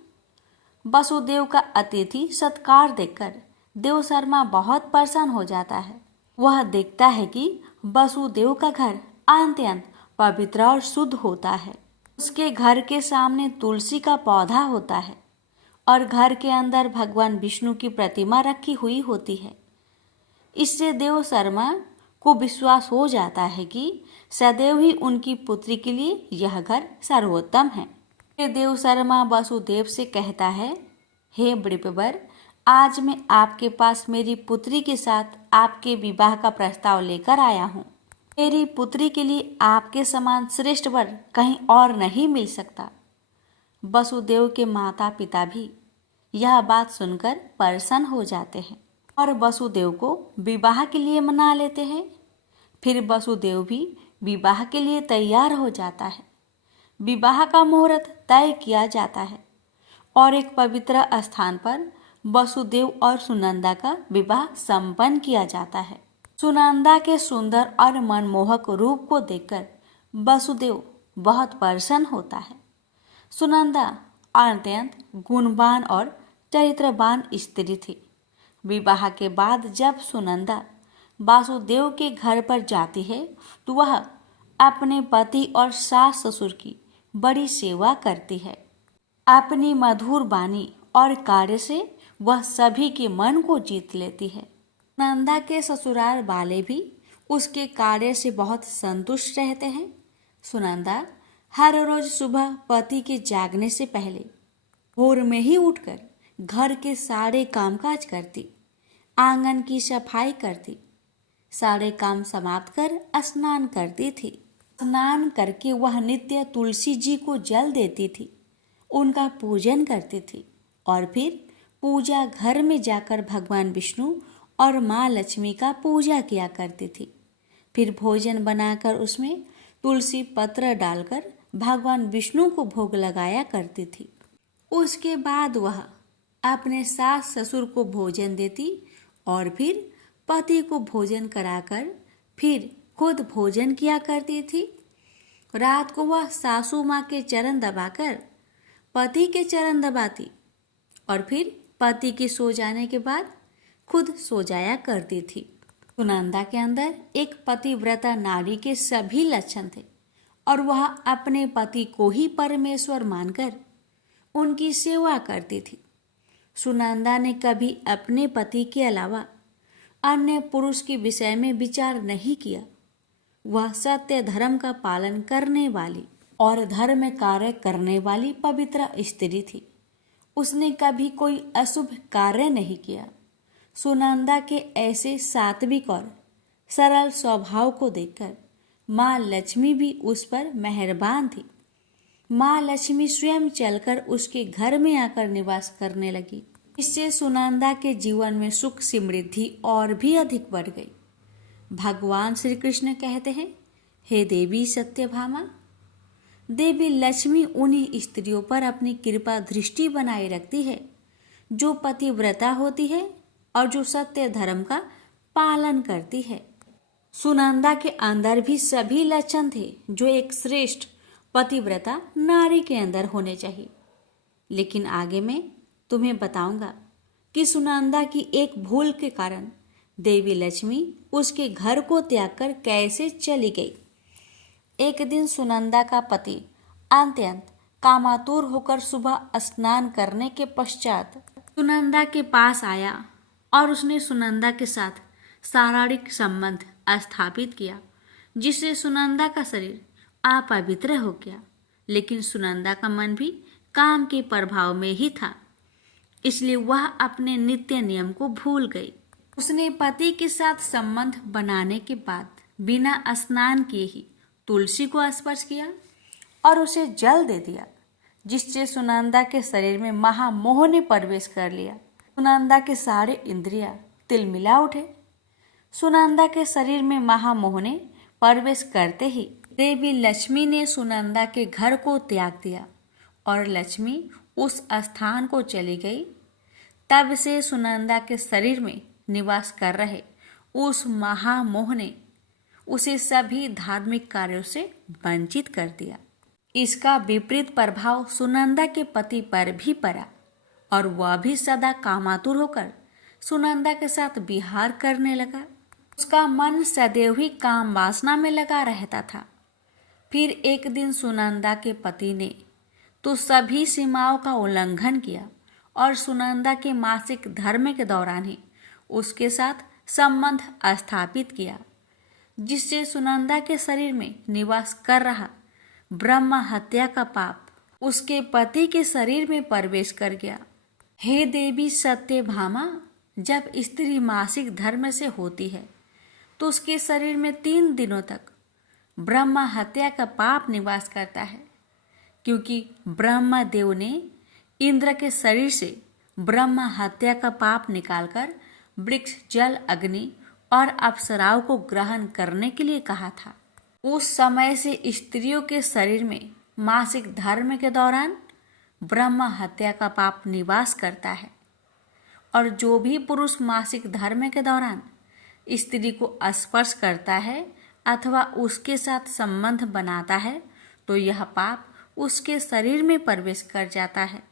वसुदेव का अतिथि सत्कार देखकर देवशर्मा बहुत प्रसन्न हो जाता है। वह देखता है कि वसुदेव का घर अत्यंत पवित्र और शुद्ध होता है। उसके घर के सामने तुलसी का पौधा होता है और घर के अंदर भगवान विष्णु की प्रतिमा रखी हुई होती है। इससे देवशर्मा को विश्वास हो जाता है कि सदैव ही उनकी पुत्री के लिए यह घर सर्वोत्तम है। फिर देवशर्मा वसुदेव से कहता है, हे वृषवर, आज मैं आपके पास मेरी पुत्री के साथ आपके विवाह का प्रस्ताव लेकर आया हूँ। मेरी पुत्री के लिए आपके समान श्रेष्ठ वर कहीं और नहीं मिल सकता। वसुदेव के माता पिता भी यह बात सुनकर प्रसन्न हो जाते हैं और वसुदेव को विवाह के लिए मना लेते हैं। फिर वसुदेव भी विवाह के लिए तैयार हो जाता है। विवाह का मुहूर्त तय किया जाता है और एक पवित्र स्थान पर वसुदेव और सुनंदा का विवाह संपन्न किया जाता है। सुनंदा के सुंदर और मनमोहक रूप को देखकर वसुदेव बहुत प्रसन्न होता है। सुनंदा अत्यंत गुणवान और चरित्रवान स्त्री थी। विवाह के बाद जब सुनंदा वासुदेव के घर पर जाती है तो वह अपने पति और सास ससुर की बड़ी सेवा करती है। अपनी मधुर वाणी और कार्य से वह सभी के मन को जीत लेती है। सुनंदा के ससुराल वाले भी उसके कार्य से बहुत संतुष्ट रहते हैं। सुनंदा हर रोज सुबह पति के जागने से पहले भोर में ही उठकर घर के सारे कामकाज करती, आंगन की सफाई करती, सारे काम समाप्त कर स्नान करती थी। स्नान करके वह नित्य तुलसी जी को जल देती थी, उनका पूजन करती थी और फिर पूजा घर में जाकर भगवान विष्णु और माँ लक्ष्मी का पूजा किया करती थी। फिर भोजन बनाकर उसमें तुलसी पत्र डालकर भगवान विष्णु को भोग लगाया करती थी। उसके बाद वह अपने सास ससुर को भोजन देती और फिर पति को भोजन कराकर फिर खुद भोजन किया करती थी। रात को वह सासू माँ के चरण दबाकर पति के चरण दबाती और फिर पति के सो जाने के बाद खुद सो जाया करती थी। सुनंदा के अंदर एक पतिव्रता नारी के सभी लक्षण थे और वह अपने पति को ही परमेश्वर मानकर उनकी सेवा करती थी। सुनंदा ने कभी अपने पति के अलावा अन्य पुरुष के विषय में विचार नहीं किया। वह सत्य धर्म का पालन करने वाली और धर्म कार्य करने वाली पवित्र स्त्री थी। उसने कभी कोई अशुभ कार्य नहीं किया। सुनंदा के ऐसे सात्विक और सरल स्वभाव को देखकर माँ लक्ष्मी भी उस पर मेहरबान थी। माँ लक्ष्मी स्वयं चलकर उसके घर में आकर निवास करने लगी। इससे सुनंदा के जीवन में सुख समृद्धि और भी अधिक बढ़ गई। भगवान श्री कृष्ण कहते हैं, हे देवी सत्यभामा, देवी लक्ष्मी उन्हीं स्त्रियों पर अपनी कृपा दृष्टि बनाए रखती है जो पतिव्रता होती है और जो सत्य धर्म का पालन करती है। सुनंदा के अंदर भी सभी लक्षण थे जो एक श्रेष्ठ पतिव्रता नारी के अंदर होने चाहिए। लेकिन आगे मैं तुम्हें बताऊंगा कि सुनंदा की एक भूल के कारण देवी लक्ष्मी उसके घर को त्याग कर कैसे चली गई। एक दिन सुनंदा का पति अत्यंत कामातुर होकर सुबह स्नान करने के पश्चात सुनंदा के पास आया और उसने सुनंदा के साथ शारीरिक संबंध स्थापित किया, जिससे सुनंदा का शरीर अपवित्र हो गया। लेकिन सुनंदा का मन भी काम के प्रभाव में ही था, इसलिए वह अपने नित्य नियम को भूल गई। उसने पति के साथ संबंध बनाने के बाद बिना स्नान किए ही तुलसी को स्पर्श किया और उसे जल दे दिया, जिससे सुनंदा के शरीर में महामोह ने प्रवेश कर लिया। सुनंदा के सारे इंद्रियां तिलमिला उठे। सुनंदा के शरीर में महामोह ने प्रवेश करते ही देवी लक्ष्मी ने सुनंदा के घर को त्याग दिया और लक्ष्मी उस स्थान को चली गई। तब से सुनंदा के शरीर में निवास कर रहे उस महामोह ने उसे सभी धार्मिक कार्यों से वंचित कर दिया। इसका विपरीत प्रभाव सुनंदा के पति पर भी पड़ा और वह भी सदा कामातुर होकर सुनंदा के साथ विहार करने लगा। उसका मन सदैव ही काम वासना में लगा रहता था। फिर एक दिन सुनंदा के पति ने तो सभी सीमाओं का उल्लंघन किया और सुनंदा के मासिक धर्म के दौरान ही उसके साथ संबंध स्थापित किया, जिससे सुनंदा के शरीर में निवास कर रहा ब्रह्म हत्या का पाप उसके पति के शरीर में प्रवेश कर गया। हे देवी सत्यभामा, जब स्त्री मासिक धर्म से होती है तो उसके शरीर में 3 दिनों तक ब्रह्मा हत्या का पाप निवास करता है, क्योंकि ब्रह्मा देव ने इंद्र के शरीर से ब्रह्मा हत्या का पाप निकालकर वृक्ष, जल, अग्नि और अप्सराओं को ग्रहण करने के लिए कहा था। उस समय से स्त्रियों के शरीर में मासिक धर्म के दौरान ब्रह्मा हत्या का पाप निवास करता है, और जो भी पुरुष मासिक धर्म के दौरान स्त्री को स्पर्श करता है अथवा उसके साथ संबंध बनाता है तो यह पाप उसके शरीर में प्रवेश कर जाता है।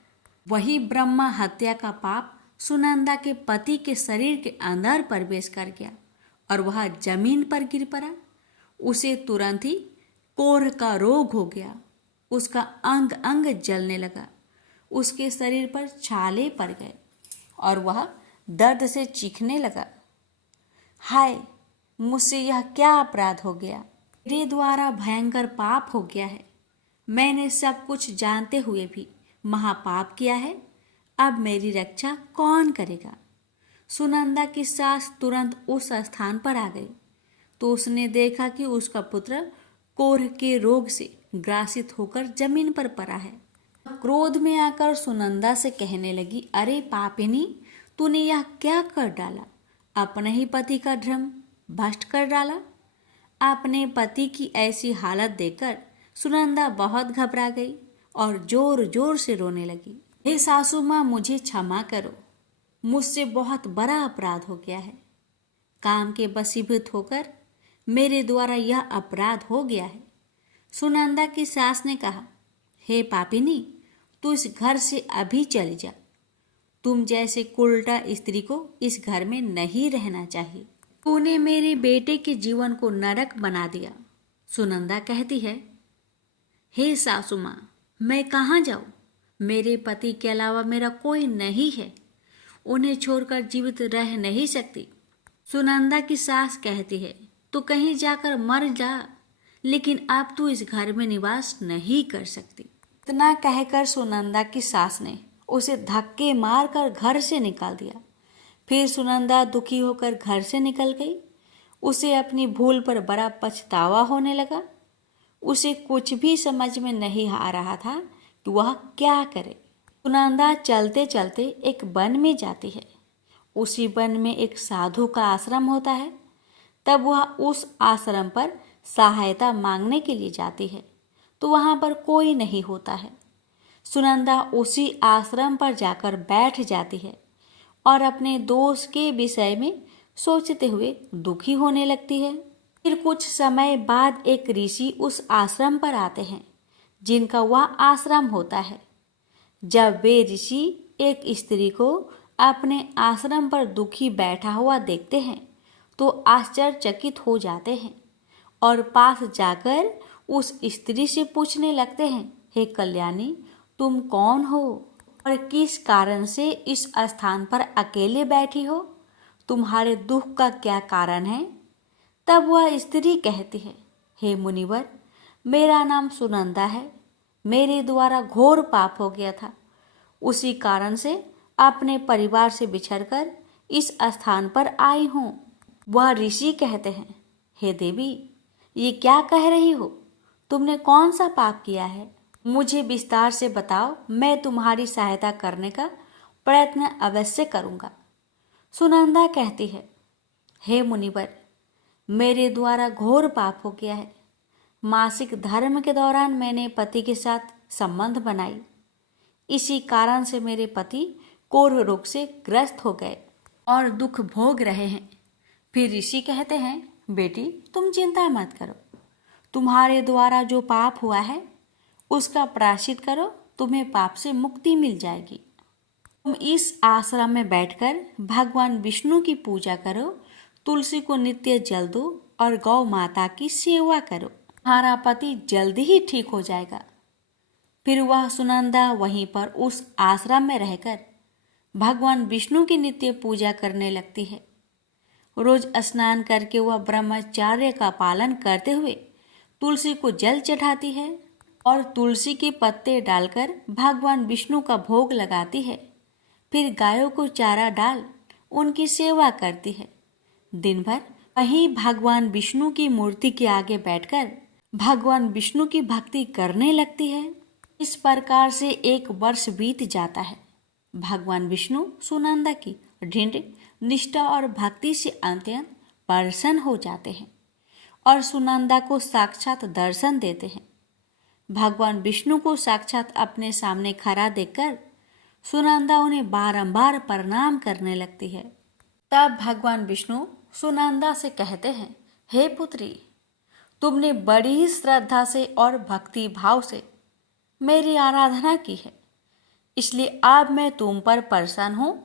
वही ब्रह्मा हत्या का पाप सुनंदा के पति के शरीर के अंदर प्रवेश कर गया और वह जमीन पर गिर पड़ा। उसे तुरंत ही कोढ़ का रोग हो गया। उसका अंग अंग जलने लगा, उसके शरीर पर छाले पड़ गए और वह दर्द से चीखने लगा। हाय, मुझसे यह क्या अपराध हो गया? मेरे द्वारा भयंकर पाप हो गया है। मैंने सब कुछ जानते हुए भी महापाप किया है। अब मेरी रक्षा कौन करेगा? सुनंदा की सास तुरंत उस स्थान पर आ गई तो उसने देखा कि उसका पुत्र कोढ़ के रोग से ग्रासित होकर जमीन पर पड़ा है। क्रोध में आकर सुनंदा से कहने लगी, अरे पापिनी, तूने यह क्या कर डाला? अपने ही पति का धर्म भ्रष्ट कर डाला। अपने पति की ऐसी हालत देखकर सुनंदा बहुत घबरा गई और जोर जोर से रोने लगी। हे सासू माँ, मुझे क्षमा करो, मुझसे बहुत बड़ा अपराध हो गया है। काम के वशीभूत होकर मेरे द्वारा यह अपराध हो गया है। सुनंदा की सास ने कहा, हे पापिनी, तू इस घर से अभी चली जा। तुम जैसे कुलटा स्त्री को इस घर में नहीं रहना चाहिए। तूने मेरे बेटे के जीवन को नरक बना दिया। सुनंदा कहती है, हे सासू माँ, मैं कहाँ जाऊँ? मेरे पति के अलावा मेरा कोई नहीं है। उन्हें छोड़कर जीवित रह नहीं सकती। सुनंदा की सास कहती है, तू कहीं जाकर मर जा, लेकिन अब तू इस घर में निवास नहीं कर सकती। इतना कहकर सुनंदा की सास ने उसे धक्के मारकर घर से निकाल दिया। फिर सुनंदा दुखी होकर घर से निकल गई। उसे अपनी भूल पर बड़ा पछतावा होने लगा। उसे कुछ भी समझ में नहीं आ रहा था कि वह क्या करे। सुनंदा चलते चलते एक वन में जाती है। उसी वन में एक साधु का आश्रम होता है। तब वह उस आश्रम पर सहायता मांगने के लिए जाती है तो वहाँ पर कोई नहीं होता है। सुनंदा उसी आश्रम पर जाकर बैठ जाती है और अपने दोस्त के विषय में सोचते हुए दुखी होने लगती है। फिर कुछ समय बाद एक ऋषि उस आश्रम पर आते हैं जिनका वह आश्रम होता है। जब वे ऋषि एक स्त्री को अपने आश्रम पर दुखी बैठा हुआ देखते हैं तो आश्चर्यचकित हो जाते हैं और पास जाकर उस स्त्री से पूछने लगते हैं, हे कल्याणी, तुम कौन हो और किस कारण से इस स्थान पर अकेले बैठी हो? तुम्हारे दुख का क्या कारण है? तब वह स्त्री कहती है, हे मुनिवर, मेरा नाम सुनंदा है। मेरे द्वारा घोर पाप हो गया था। उसी कारण से अपने परिवार से बिछड़कर इस स्थान पर आई हूँ। वह ऋषि कहते हैं, हे देवी, ये क्या कह रही हो? तुमने कौन सा पाप किया है? मुझे विस्तार से बताओ, मैं तुम्हारी सहायता करने का प्रयत्न अवश्य करूँगा। सुनंदा कहती है, हे मुनिवर, मेरे द्वारा घोर पाप हो गया है। मासिक धर्म के दौरान मैंने पति के साथ संबंध बनाई। इसी कारण से मेरे पति कोढ़ रोग से ग्रस्त हो गए और दुख भोग रहे हैं। फिर ऋषि कहते हैं, बेटी, तुम चिंता मत करो। तुम्हारे द्वारा जो पाप हुआ है उसका प्रायश्चित करो, तुम्हें पाप से मुक्ति मिल जाएगी। तुम इस आश्रम में बैठकर भगवान विष्णु की पूजा करो, तुलसी को नित्य जल दो और गौ माता की सेवा करो। तुम्हारा पति जल्दी ही ठीक हो जाएगा। फिर वह सुनंदा वहीं पर उस आश्रम में रहकर भगवान विष्णु की नित्य पूजा करने लगती है। रोज स्नान करके वह ब्रह्मचर्य का पालन करते हुए तुलसी को जल चढ़ाती है और तुलसी के पत्ते डालकर भगवान विष्णु का भोग लगाती है। फिर गायों को चारा डाल उनकी सेवा करती है। दिन भर वहीं भगवान विष्णु की मूर्ति के आगे बैठकर भगवान विष्णु की भक्ति करने लगती है। इस प्रकार से 1 वर्ष बीत जाता है। भगवान विष्णु सुनंदा की दृढ़ निष्ठा और भक्ति से अत्यंत प्रसन्न हो जाते हैं और सुनंदा को साक्षात दर्शन देते हैं। भगवान विष्णु को साक्षात अपने सामने खड़ा देखकर सुनंदा उन्हें बारंबार प्रणाम करने लगती है। तब भगवान विष्णु सुनंदा से कहते हैं, हे पुत्री, तुमने बड़ी ही श्रद्धा से और भक्ति भाव से मेरी आराधना की है, इसलिए अब मैं तुम पर प्रसन्न हूँ।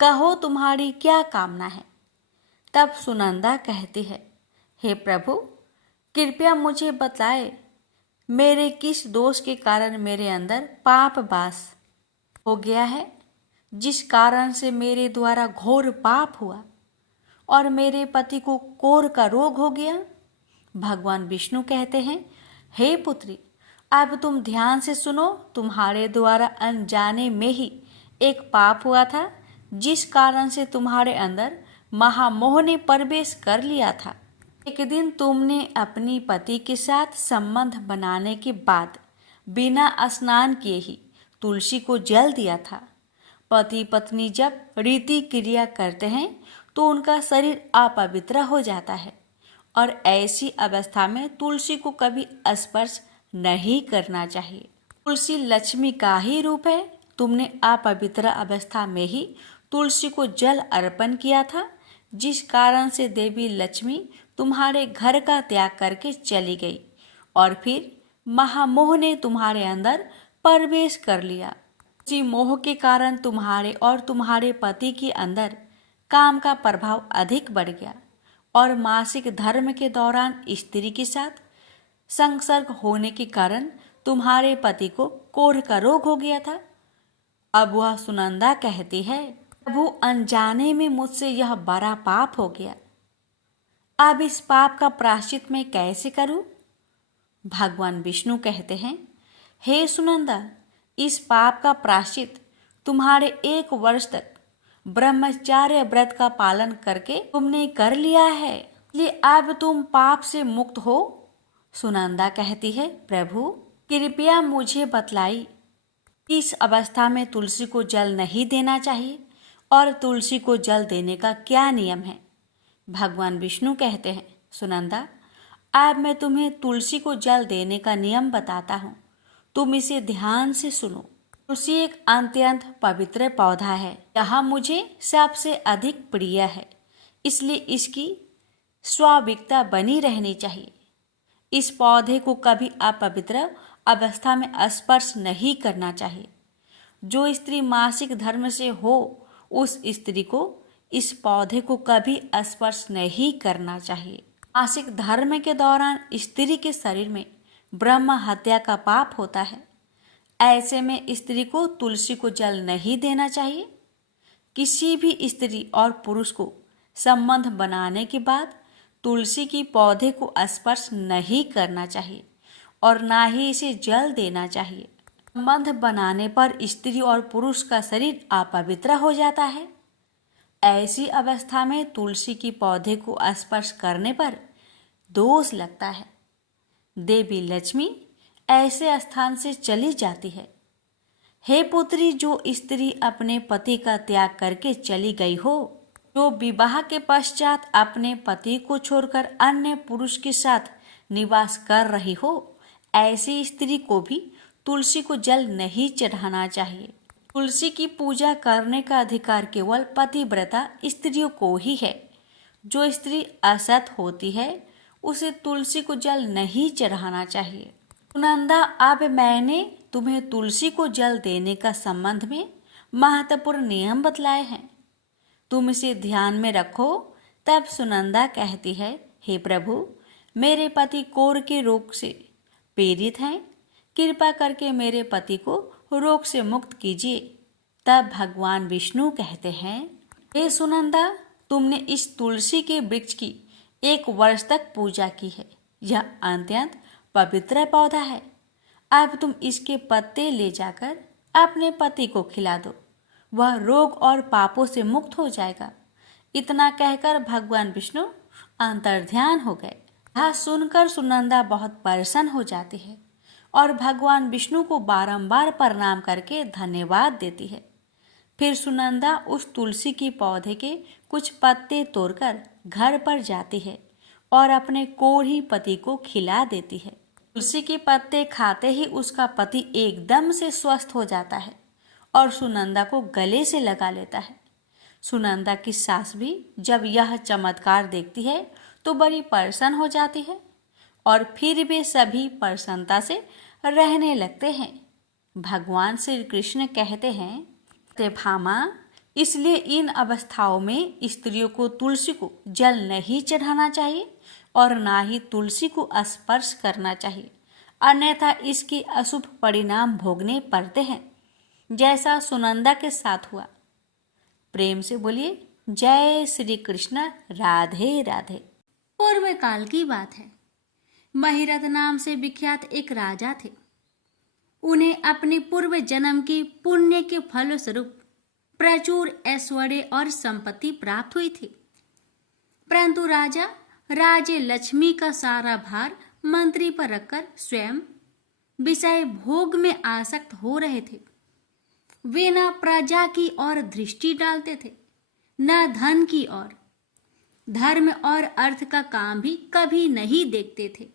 कहो तुम्हारी क्या कामना है। तब सुनंदा कहती है, हे प्रभु, कृपया मुझे बताए मेरे किस दोष के कारण मेरे अंदर पाप वास हो गया है, जिस कारण से मेरे द्वारा घोर पाप हुआ और मेरे पति को कोढ़ का रोग हो गया। भगवान विष्णु कहते हैं, हे पुत्री, अब तुम ध्यान से सुनो। तुम्हारे द्वारा अनजाने में ही एक पाप हुआ था, जिस कारण से तुम्हारे अंदर महामोह ने प्रवेश कर लिया था। एक दिन तुमने अपनी पति के साथ संबंध बनाने के बाद बिना स्नान किए ही तुलसी को जल दिया था। पति पत्नी जब रीति क्रिया करते हैं तो उनका शरीर अपवित्र हो जाता है और ऐसी अवस्था में तुलसी को कभी स्पर्श नहीं करना चाहिए। तुलसी लक्ष्मी का ही रूप है। तुमने अपवित्र अवस्था में ही तुलसी को जल अर्पण किया था, जिस कारण से देवी लक्ष्मी तुम्हारे घर का त्याग करके चली गई और फिर महामोह ने तुम्हारे अंदर प्रवेश कर लिया। इसी मोह के कारण तुम्हारे और तुम्हारे पति के अंदर काम का प्रभाव अधिक बढ़ गया और मासिक धर्म के दौरान स्त्री के साथ संसर्ग होने के कारण तुम्हारे पति को कोढ़ का रोग हो गया था। अब वह सुनंदा कहती है, प्रभु, अनजाने में मुझसे यह बड़ा पाप हो गया। अब इस पाप का प्रायश्चित मैं कैसे करूं? भगवान विष्णु कहते हैं, हे सुनंदा, इस पाप का प्रायश्चित तुम्हारे 1 वर्ष तक ब्रह्मचार्य व्रत का पालन करके तुमने कर लिया है, इसलिए अब तुम पाप से मुक्त हो। सुनंदा कहती है, प्रभु, कृपया मुझे बतलाई इस अवस्था में तुलसी को जल नहीं देना चाहिए और तुलसी को जल देने का क्या नियम है। भगवान विष्णु कहते हैं, सुनंदा, अब मैं तुम्हें तुलसी को जल देने का नियम बताता हूँ, तुम इसे ध्यान से सुनो। तुलसी एक अत्यंत पवित्र पौधा है। यह मुझे सबसे अधिक प्रिय है, इसलिए इसकी स्वाभाविकता बनी रहनी चाहिए। इस पौधे को कभी अपवित्र अवस्था में स्पर्श नहीं करना चाहिए। जो स्त्री मासिक धर्म से हो, उस स्त्री को इस पौधे को कभी स्पर्श नहीं करना चाहिए। मासिक धर्म के दौरान स्त्री के शरीर में ब्रह्म हत्या का पाप होता है। ऐसे में स्त्री को तुलसी को जल नहीं देना चाहिए। किसी भी स्त्री और पुरुष को संबंध बनाने के बाद तुलसी की पौधे को स्पर्श नहीं करना चाहिए और ना ही इसे जल देना चाहिए। संबंध बनाने पर स्त्री और पुरुष का शरीर अपवित्र हो जाता है। ऐसी अवस्था में तुलसी की पौधे को स्पर्श करने पर दोष लगता है। देवी लक्ष्मी ऐसे स्थान से चली जाती है। हे पुत्री, जो स्त्री अपने पति का त्याग करके चली गई हो, जो विवाह के पश्चात अपने पति को छोड़कर अन्य पुरुष के साथ निवास कर रही हो, ऐसी स्त्री को भी तुलसी को जल नहीं चढ़ाना चाहिए। तुलसी की पूजा करने का अधिकार केवल पतिव्रता स्त्रियों को ही है। जो स्त्री असत होती है, उसे तुलसी को जल नहीं चढ़ाना चाहिए। सुनंदा, अब मैंने तुम्हें तुलसी को जल देने का संबंध में महत्वपूर्ण नियम बतलाए हैं, तुम इसे ध्यान में रखो। तब सुनंदा कहती है, हे प्रभु, मेरे पति कोढ़ के रोग से पीड़ित हैं, कृपा करके मेरे पति को रोग से मुक्त कीजिए। तब भगवान विष्णु कहते हैं, हे सुनंदा, तुमने इस तुलसी के वृक्ष की 1 वर्ष तक पूजा की है। यह अत्यंत पवित्र पौधा है। अब तुम इसके पत्ते ले जाकर अपने पति को खिला दो। वह रोग और पापों से मुक्त हो जाएगा। इतना कहकर भगवान विष्णु अंतर्ध्यान हो गए। यह सुनकर सुनंदा बहुत प्रसन्न हो जाती है और भगवान विष्णु को बारंबार प्रणाम करके धन्यवाद देती है। फिर सुनंदा उस तुलसी के पौधे के कुछ पत्ते तोड़कर घर पर जाती है और अपने कोढ़ी पति को खिला देती है। तुलसी के पत्ते खाते ही उसका पति एकदम से स्वस्थ हो जाता है और सुनंदा को गले से लगा लेता है। सुनंदा की सास भी जब यह चमत्कार देखती है तो बड़ी प्रसन्न हो जाती है और फिर वे सभी प्रसन्नता से रहने लगते हैं। भगवान श्री कृष्ण कहते हैं, सत्यभामा, इसलिए इन अवस्थाओं में स्त्रियों को तुलसी को जल नहीं चढ़ाना चाहिए और ना ही तुलसी को स्पर्श करना चाहिए, अन्यथा इसके अशुभ परिणाम भोगने पड़ते हैं, जैसा सुनंदा के साथ हुआ। प्रेम से बोलिए जय श्री कृष्ण। राधे राधे। पूर्व काल की बात है। महिरथ नाम से विख्यात एक राजा थे। उन्हें अपने पूर्व जन्म के पुण्य के फलस्वरूप प्रचुर ऐश्वर्य और संपत्ति प्राप्त हुई थी, परंतु राजा राज्य लक्ष्मी का सारा भार मंत्री पर रखकर स्वयं विषय भोग में आसक्त हो रहे थे। वे न प्रजा की ओर दृष्टि डालते थे, न धन की ओर। धर्म और अर्थ का काम भी कभी नहीं देखते थे।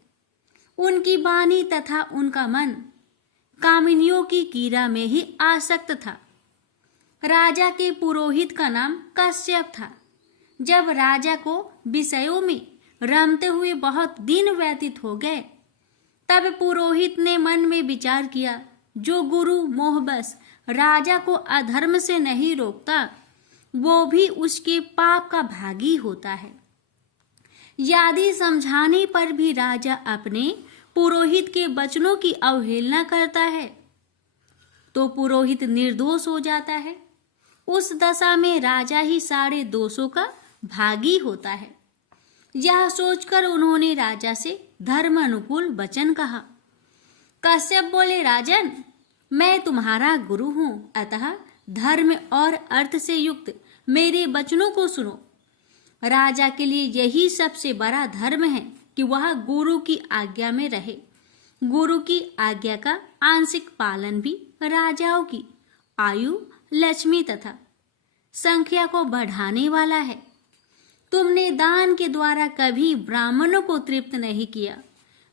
उनकी वाणी तथा उनका मन कामिनियों की कीड़ा में ही आसक्त था। राजा के पुरोहित का नाम कश्यप था। जब राजा को विषयों में रमते हुए बहुत दिन व्यतीत हो गए, तब पुरोहित ने मन में विचार किया, जो गुरु मोहबस राजा को अधर्म से नहीं रोकता, वो भी उसके पाप का भागी होता है। यदि समझाने पर भी राजा अपने पुरोहित के वचनों की अवहेलना करता है तो पुरोहित निर्दोष हो जाता है। उस दशा में राजा ही सारे दोषों का भागी होता है। यह सोचकर उन्होंने राजा से धर्म अनुकूल वचन कहा। कश्यप बोले, राजन, मैं तुम्हारा गुरु हूं, अतः धर्म और अर्थ से युक्त मेरे वचनों को सुनो। राजा के लिए यही सबसे बड़ा धर्म है कि वह गुरु की आज्ञा में रहे। गुरु की आज्ञा का आंशिक पालन भी राजाओं की आयु, लक्ष्मी तथा संख्या को बढ़ाने वाला है। तुमने दान के द्वारा कभी ब्राह्मणों को तृप्त नहीं किया,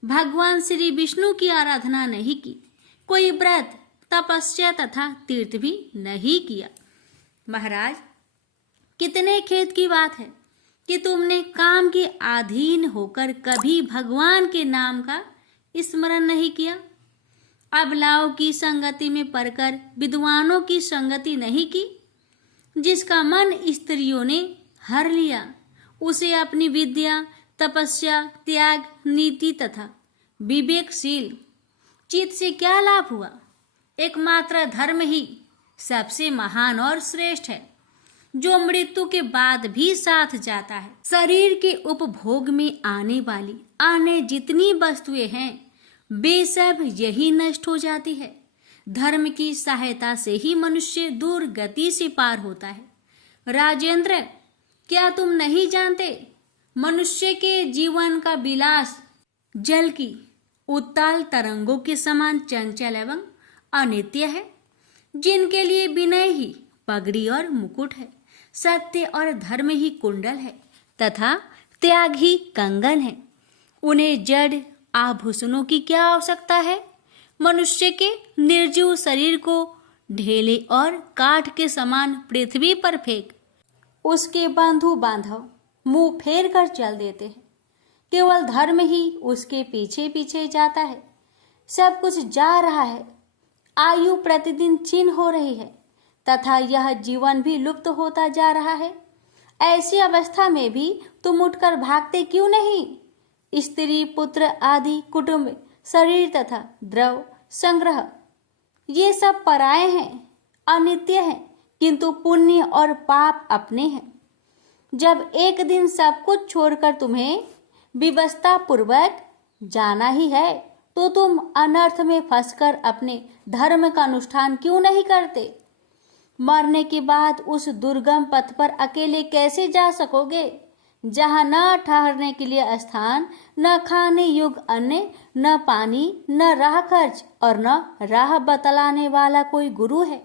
भगवान श्री विष्णु की आराधना नहीं की, कोई व्रत, तपस्या तथा तीर्थ भी नहीं किया। महाराज, कितने खेद की बात है कि तुमने काम के अधीन होकर कभी भगवान के नाम का स्मरण नहीं किया। अबलाओं की संगति में पड़कर विद्वानों की संगति नहीं की। जिसका मन स्त्रियों ने हर लिया, उसे अपनी विद्या, तपस्या, त्याग, नीति तथा विवेकशील चित्त से क्या लाभ हुआ। एकमात्र धर्म ही सबसे महान और श्रेष्ठ है, जो मृत्यु के बाद भी साथ जाता है। शरीर के उपभोग में आने वाली अन्य जितनी वस्तुएं हैं, वे सब यही नष्ट हो जाती है। धर्म की सहायता से ही मनुष्य दूर गति से पार होता है। राजेंद्र, क्या तुम नहीं जानते, मनुष्य के जीवन का विलास जल की उत्ताल तरंगों के समान चंचल एवं अनित्य है। जिनके लिए विनय ही पगड़ी और मुकुट है, सत्य और धर्म ही कुंडल है तथा त्याग ही कंगन है, उन्हें जड़ आभूषणों की क्या आवश्यकता है। मनुष्य के निर्जीव शरीर को ढेले और काठ के समान पृथ्वी पर फेंक उसके बंधु बांधव मुंह फेर कर चल देते हैं। केवल धर्म ही उसके पीछे पीछे जाता है। सब कुछ जा रहा है, आयु प्रतिदिन क्षीण हो रही है तथा यह जीवन भी लुप्त होता जा रहा है। ऐसी अवस्था में भी तुम उठकर भागते क्यों नहीं। स्त्री, पुत्र आदि कुटुंब, शरीर तथा द्रव संग्रह, ये सब पराये हैं, अनित्य हैं, किंतु पुण्य और पाप अपने हैं। जब एक दिन सब कुछ छोड़कर तुम्हें विवशता पूर्वक जाना ही है, तो तुम अनर्थ में फंसकर अपने धर्म का अनुष्ठान क्यों नहीं करते। मरने के बाद उस दुर्गम पथ पर अकेले कैसे जा सकोगे, जहाँ न ठहरने के लिए स्थान, न खाने योग्य अन्न, न पानी, न राह खर्च और न राह बतलाने वाला कोई गुरु है।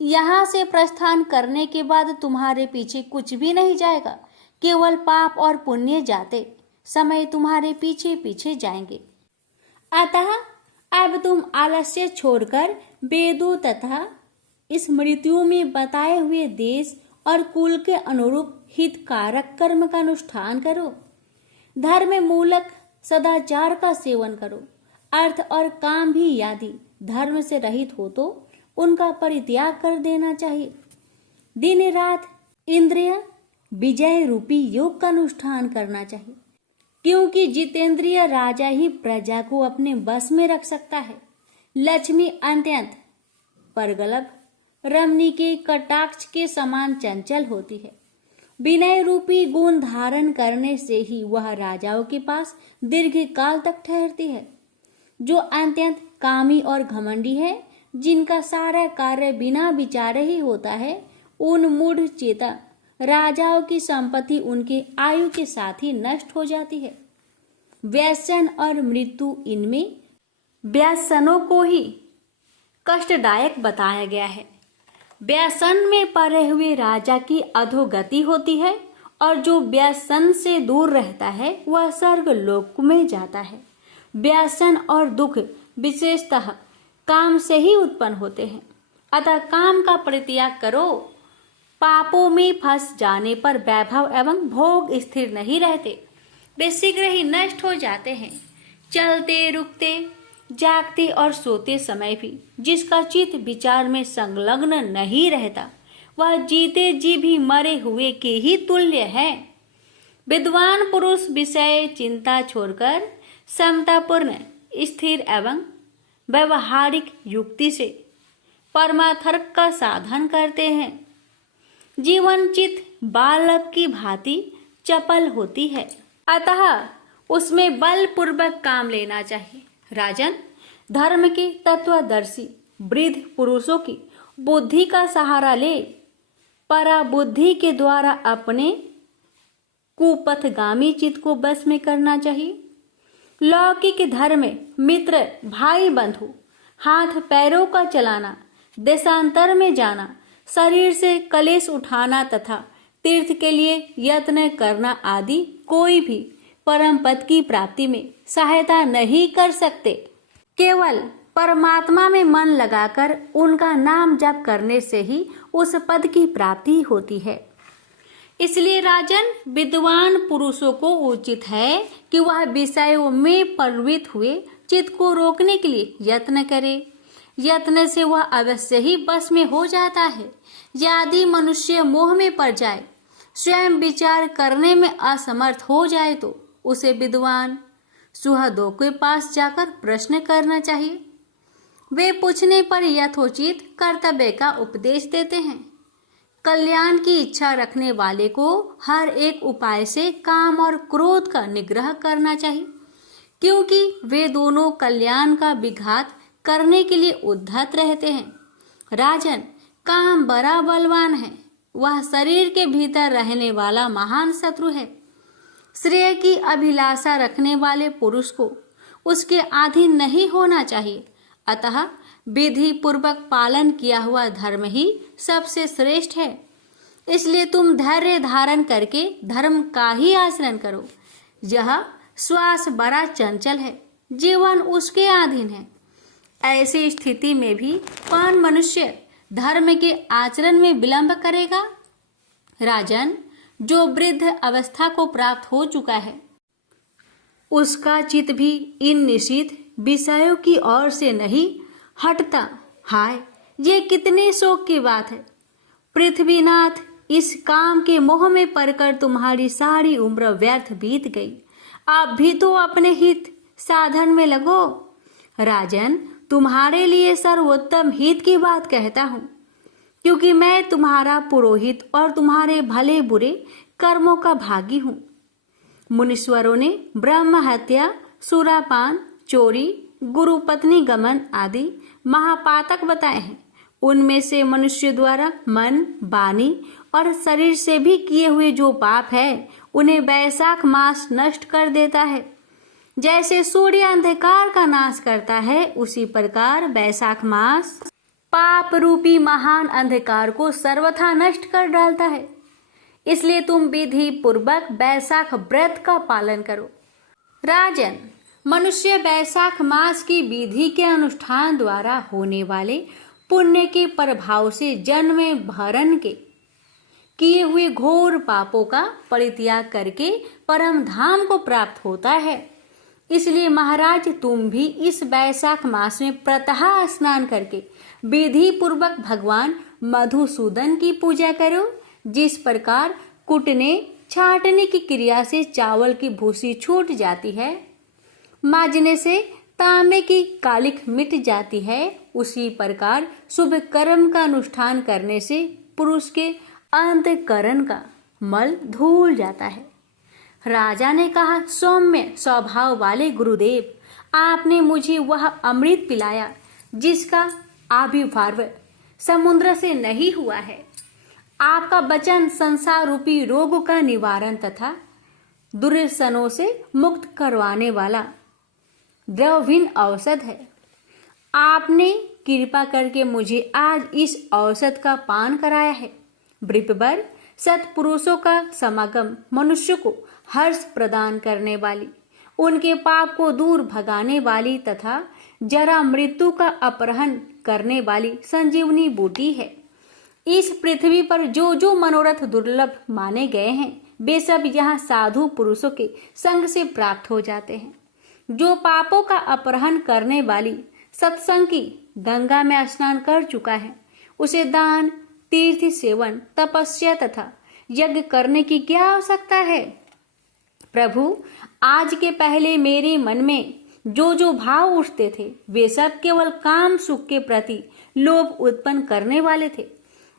यहाँ से प्रस्थान करने के बाद तुम्हारे पीछे कुछ भी नहीं जाएगा, केवल पाप और पुण्य जाते समय तुम्हारे पीछे पीछे जाएंगे। अतः अब तुम आलस्य छोड़कर वेदों तथा इस मृत्यु में बताए हुए देश और कुल के अनुरूप हितकारक कर्म का अनुष्ठान करो। धर्म मूलक सदाचार का सेवन करो। अर्थ और काम भी यदि धर्म से रहित हो तो उनका परित्याग कर देना चाहिए। दिन रात इंद्रिय विजय रूपी योग का अनुष्ठान करना चाहिए, क्योंकि जितेंद्रिय राजा ही प्रजा को अपने बस में रख सकता है। लक्ष्मी अत्यंत परगलब रमणी के कटाक्ष के समान चंचल होती है। विनय रूपी गुण धारण करने से ही वह राजाओं के पास दीर्घ काल तक ठहरती है। जो अत्यंत कामी और घमंडी है, जिनका सारा कार्य बिना विचारे ही होता है, उन मूढ़ चेता राजाओं की संपत्ति उनके आयु के साथ ही नष्ट हो जाती है। व्यसन और मृत्यु, इनमें व्यसनों को ही कष्टदायक बताया गया है। व्यसन में पड़े हुए राजा की अधोगति होती है और जो व्यसन से दूर रहता है वह स्वर्ग लोक में जाता है। व्यसन और दुख विशेषतः काम से ही उत्पन्न होते हैं, अतः काम का परित्याग करो। पापों में फंस जाने पर वैभव एवं भोग स्थिर नहीं रहते, वे शीघ्र ही नष्ट हो जाते हैं। चलते रुकते जागते और सोते समय भी जिसका चित्त विचार में संलग्न नहीं रहता, वह जीते जी भी मरे हुए के ही तुल्य है। विद्वान पुरुष विषय चिंता छोड़कर समतापूर्ण स्थिर एवं व्यवहारिक युक्ति से परमार्थ का साधन करते हैं। जीवन चित बालक की भांति चपल होती है, अतः उसमें बलपूर्वक काम लेना चाहिए। राजन, धर्म के तत्वदर्शी वृद्ध पुरुषों की बुद्धि का सहारा ले पराबुद्धि के द्वारा अपने कुपथगामी चित्त को बस में करना चाहिए। लौकिक धर्म में मित्र भाई बंधु, हाथ पैरों का चलाना, देशांतर में जाना, शरीर से कलेश उठाना तथा तीर्थ के लिए यत्न करना आदि कोई भी परम पद की प्राप्ति में सहायता नहीं कर सकते। केवल परमात्मा में मन लगाकर उनका नाम जप करने से ही उस पद की प्राप्ति होती है। इसलिए राजन, विद्वान पुरुषों को उचित है कि वह विषयों में प्रवृत्त हुए चित्त को रोकने के लिए यत्न करे। यत्न से वह अवश्य ही बस में हो जाता है। यदि मनुष्य मोह में पड़ जाए, स्वयं विचार करने में असमर्थ हो जाए, तो उसे विद्वान सुहृदों के पास जाकर प्रश्न करना चाहिए। वे पूछने पर यथोचित कर्तव्य का उपदेश देते हैं। कल्याण की इच्छा रखने वाले को हर एक उपाय से काम और क्रोध का निग्रह करना चाहिए, क्योंकि वे दोनों कल्याण का विघात करने के लिए उद्धत रहते हैं। राजन, काम बड़ा बलवान है, वह शरीर के भीतर रहने वाला महान शत्रु है। श्रेय की अभिलाषा रखने वाले पुरुष को उसके अधीन नहीं होना चाहिए। अतः विधि पूर्वक पालन किया हुआ धर्म ही सबसे श्रेष्ठ है। इसलिए तुम धैर्य धारण करके धर्म का ही आचरण करो। यह श्वास बड़ा चंचल है, जीवन उसके अधीन है। ऐसी स्थिति में भी कौन मनुष्य धर्म के आचरण में विलंब करेगा? राजन, जो वृद्ध अवस्था को प्राप्त हो चुका है, उसका चित्त भी इन निषिद्ध विषयों की ओर से नहीं हटता। हाय, ये कितने शोक की बात है। पृथ्वीनाथ, इस काम के मोह में पड़कर तुम्हारी सारी उम्र व्यर्थ बीत गई। आप भी तो अपने हित साधन में लगो। राजन, तुम्हारे लिए सर्वोत्तम हित की बात कहता हूँ, क्योंकि मैं तुम्हारा पुरोहित और तुम्हारे भले बुरे कर्मों का भागी हूँ। मुनीश्वरों ने ब्रह्म हत्या, सुरापान, चोरी, गुरु पत्नी गमन आदि महापातक बताए हैं, उनमें से मनुष्य द्वारा मन, वाणी और शरीर से भी किए हुए जो पाप है उन्हें वैशाख मास नष्ट कर देता है। जैसे सूर्य अंधकार का नाश करता है, उसी प्रकार वैशाख मास पाप रूपी महान अंधकार को सर्वथा नष्ट कर डालता है। इसलिए तुम विधि पूर्वक वैशाख व्रत का पालन करो। राजन, मनुष्य वैशाख मास की विधि के अनुष्ठान द्वारा होने वाले पुण्य के प्रभाव से जन्म भरण के किए हुए घोर पापों का परित्याग करके परम धाम को प्राप्त होता है। इसलिए महाराज, तुम भी इस वैशाख मास में प्रातः स्नान करके विधि पूर्वक भगवान मधुसूदन की पूजा करो। जिस प्रकार कूटने छांटने की क्रिया से चावल की भूसी छूट जाती है, माजने से तांबे की कालिख मिट जाती है, उसी प्रकार शुभ कर्म का अनुष्ठान करने से पुरुष के अंतःकरण का मल धुल जाता है। राजा ने कहा, सौम्य स्वभाव वाले गुरुदेव, आपने मुझे वह अमृत पिलाया जिसका आविर्भाव समुद्र से नहीं हुआ है। आपका वचन संसार रूपी रोग का निवारण तथा दुर्सनों से मुक्त करवाने वाला द्रवहीन औषध है। आपने कृपा करके मुझे आज इस औषध का पान कराया है। वृपवर सत्पुरुषों का समागम मनुष्य को हर्ष प्रदान करने वाली, उनके पाप को दूर भगाने वाली तथा जरा मृत्यु का अपहरण करने वाली संजीवनी बूटी है। इस पृथ्वी पर जो जो मनोरथ दुर्लभ माने गए हैं, वे सब यहाँ साधु पुरुषों के संग से प्राप्त हो जाते हैं। जो पापों का अपहरण करने वाली सत्संग की गंगा में स्नान कर चुका है, उसे दान, तीर्थ सेवन, तपस्या तथा यज्ञ करने की क्या आवश्यकता है। प्रभु, आज के पहले मेरे मन में जो जो भाव उठते थे, वे सब केवल काम सुख के प्रति लोभ उत्पन्न करने वाले थे।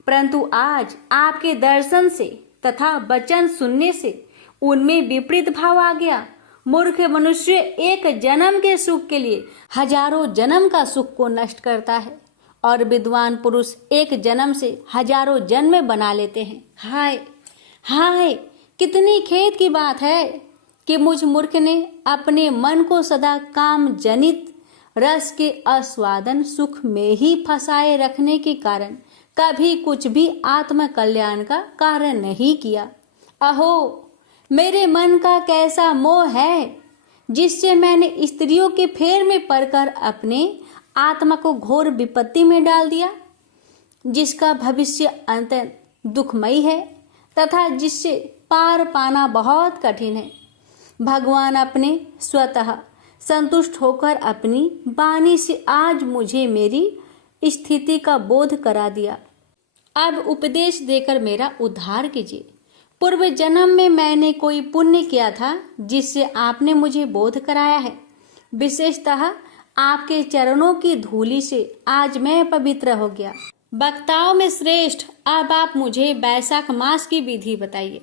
परंतु आज आपके दर्शन से तथा वचन सुनने से उनमें विपरीत भाव आ गया। मूर्ख मनुष्य एक जन्म के सुख के लिए हजारों जन्म का सुख को नष्ट करता है और विद्वान पुरुष एक जन्म से हजारों जन्म बना लेते हैं। हाय हाय, कितनी खेद की बात है कि मुझ मूर्ख ने अपने मन को सदा काम जनित रस के आस्वादन सुख में ही फंसाए रखने के कारण कभी कुछ भी आत्म कल्याण का कार्य नहीं किया। अहो, मेरे मन का कैसा मोह है जिससे मैंने स्त्रियों के फेर में पड़कर अपने आत्मा को घोर विपत्ति में डाल दिया, जिसका भविष्य अत्यंत दुखमयी है तथा जिससे पार पाना बहुत कठिन है। भगवान अपने स्वतः संतुष्ट होकर अपनी वाणी से आज मुझे मेरी स्थिति का बोध करा दिया। अब उपदेश देकर मेरा उद्धार कीजिए। पूर्व जन्म में मैंने कोई पुण्य किया था जिससे आपने मुझे बोध कराया है। विशेषतः आपके चरणों की धूलि से आज मैं पवित्र हो गया। वक्ताओं में श्रेष्ठ, अब आप मुझे वैशाख मास की विधि बताइए।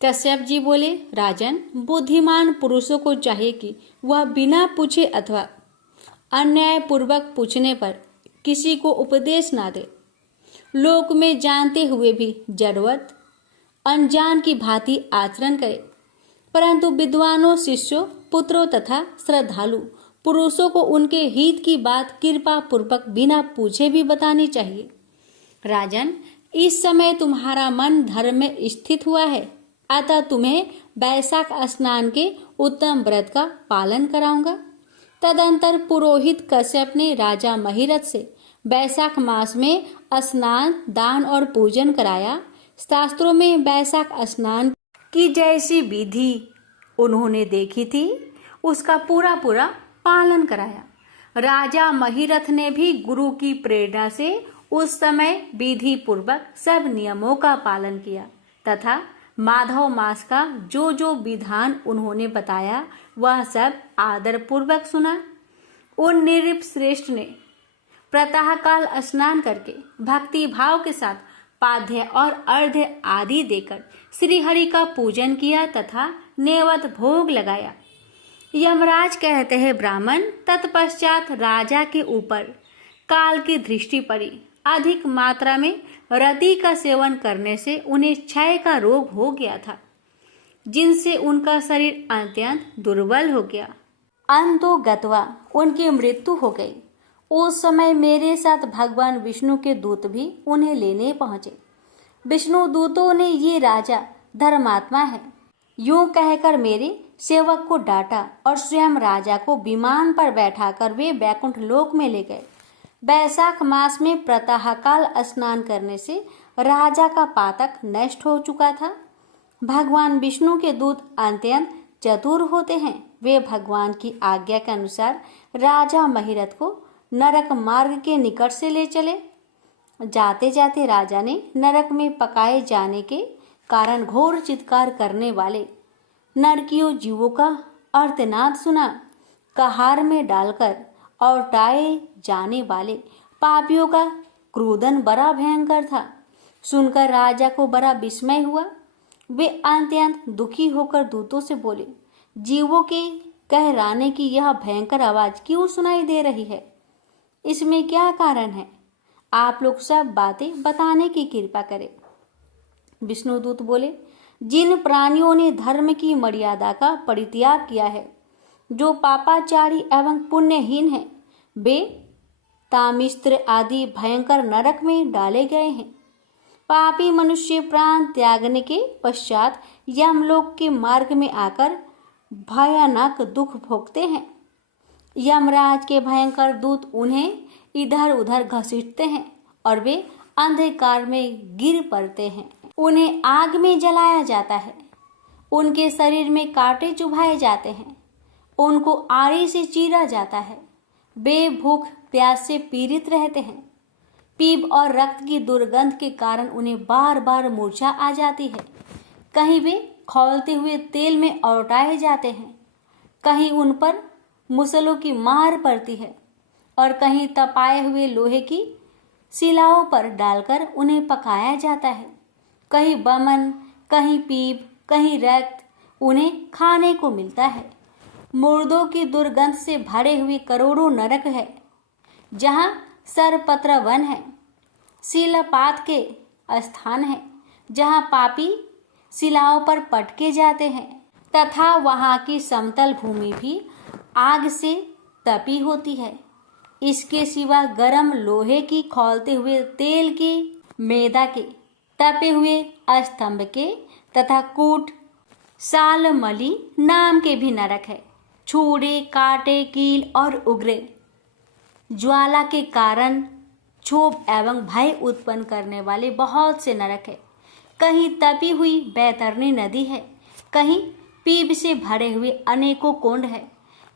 कश्यप जी बोले, राजन, बुद्धिमान पुरुषों को चाहिए कि वह बिना पूछे अथवा अन्यायपूर्वक पूछने पर किसी को उपदेश ना दे। लोक में जानते हुए भी जरूरत अनजान की भांति आचरण करे, परंतु विद्वानों, शिष्यों, पुत्रों तथा श्रद्धालु पुरुषों को उनके हित की बात कृपा पूर्वक बिना पूछे भी बतानी चाहिए। राजन, इस समय तुम्हारा मन धर्म में स्थित हुआ है, अतः तुम्हें वैशाख स्नान के उत्तम व्रत का पालन कराऊंगा। तदंतर पुरोहित कश्यप ने राजा महिरथ से वैशाख मास में स्नान, दान और पूजन कराया। शास्त्रों में वैशाख स्नान की जैसी विधि उन्होंने देखी थी, उसका पूरा पूरा पालन कराया। राजा महिरथ ने भी गुरु की प्रेरणा से उस समय विधि पूर्वक सब नियमों का पालन किया तथा माधव मास का जो जो विधान उन्होंने बताया वह सब आदर पूर्वक सुना। उन नृप श्रेष्ठ ने प्रातःकाल स्नान करके भक्ति भाव के साथ पाद्य और अर्घ्य आदि देकर श्री हरि का पूजन किया तथा नेवत भोग लगाया। यमराज कहते हैं, ब्राह्मण, तत्पश्चात राजा के ऊपर काल की दृष्टि पड़ी अधिक मात्रा में रति का सेवन करने से उन्हें क्षय का रोग हो गया था, जिनसे उनका शरीर अत्यंत दुर्बल हो गया। अंतो गत्वा उनकी मृत्यु हो गई। उस समय मेरे साथ भगवान विष्णु के दूत भी उन्हें लेने पहुंचे। विष्णु दूतों ने ये राजा धर्मात्मा है यूं कहकर मेरे सेवक को डांटा और स्वयं राजा को विमान पर बैठाकर वे बैकुंठ लोक में ले गए। वैशाख मास में प्रातःकाल स्नान करने से राजा का पातक नष्ट हो चुका था। भगवान विष्णु के दूत अत्यंत चतुर होते हैं। वे भगवान की आज्ञा के अनुसार राजा महिरथ को नरक मार्ग के निकट से ले चले। जाते जाते राजा ने नरक में पकाए जाने के कारण घोर चित्कार करने वाले नरकियों जीवों का अर्तनाद सुना। कहार में डालकर और टाए जाने वाले पापियों का क्रोधन बड़ा भयंकर था। सुनकर राजा को बड़ा विस्मय हुआ। वे अत्यंत दुखी होकर दूतों से बोले, जीवों के कहराने की यह भयंकर आवाज क्यों सुनाई दे रही है? इसमें क्या कारण है? आप लोग सब बातें बताने की कृपा करें। विष्णुदूत बोले, जिन प्राणियों ने धर्म की मर्यादा का परित्याग किया है, जो पापाचारी एवं पुण्यहीन हैं, वे तामिस्त्र आदि भयंकर नरक में डाले गए हैं। पापी मनुष्य प्राण त्यागने के पश्चात यमलोक के मार्ग में आकर भयानक दुख भोगते हैं। यमराज के भयंकर दूत उन्हें इधर उधर घसीटते हैं और वे अंधकार में गिर पड़ते हैं। उन्हें आग में जलाया जाता है। उनके शरीर में कांटे चुभाए जाते हैं। उनको आरी से चीरा जाता है। वे भूख प्यास से पीड़ित रहते हैं। पीप और रक्त की दुर्गंध के कारण उन्हें बार बार मूर्छा आ जाती है। कहीं वे खौलते हुए तेल में औटाए जाते हैं, कहीं उन पर मुसलों की मार पड़ती है और कहीं तपाए हुए लोहे की शिलाओं पर डालकर उन्हें पकाया जाता है। कहीं बमन, कहीं पीप, कहीं रक्त उन्हें खाने को मिलता है। मुर्दों की दुर्गंध से भरे हुए करोड़ों नरक है, जहाँ सरपत्र वन है, शिलापात के स्थान है, जहाँ पापी शिलाओं पर पटके जाते हैं, तथा वहाँ की समतल भूमि भी आग से तपी होती है। इसके सिवा गर्म लोहे की खौलते हुए तेल की, मैदा के, तपे हुए स्तंभ के तथा कूट सालमली नाम के भी नरक है। छूड़े, कांटे, कील और उग्रे ज्वाला के कारण क्षोभ एवं भय उत्पन्न करने वाले बहुत से नरक है। कहीं तपी हुई बैतरनी नदी है, कहीं पीप से भरे हुए अनेकों कुंड है।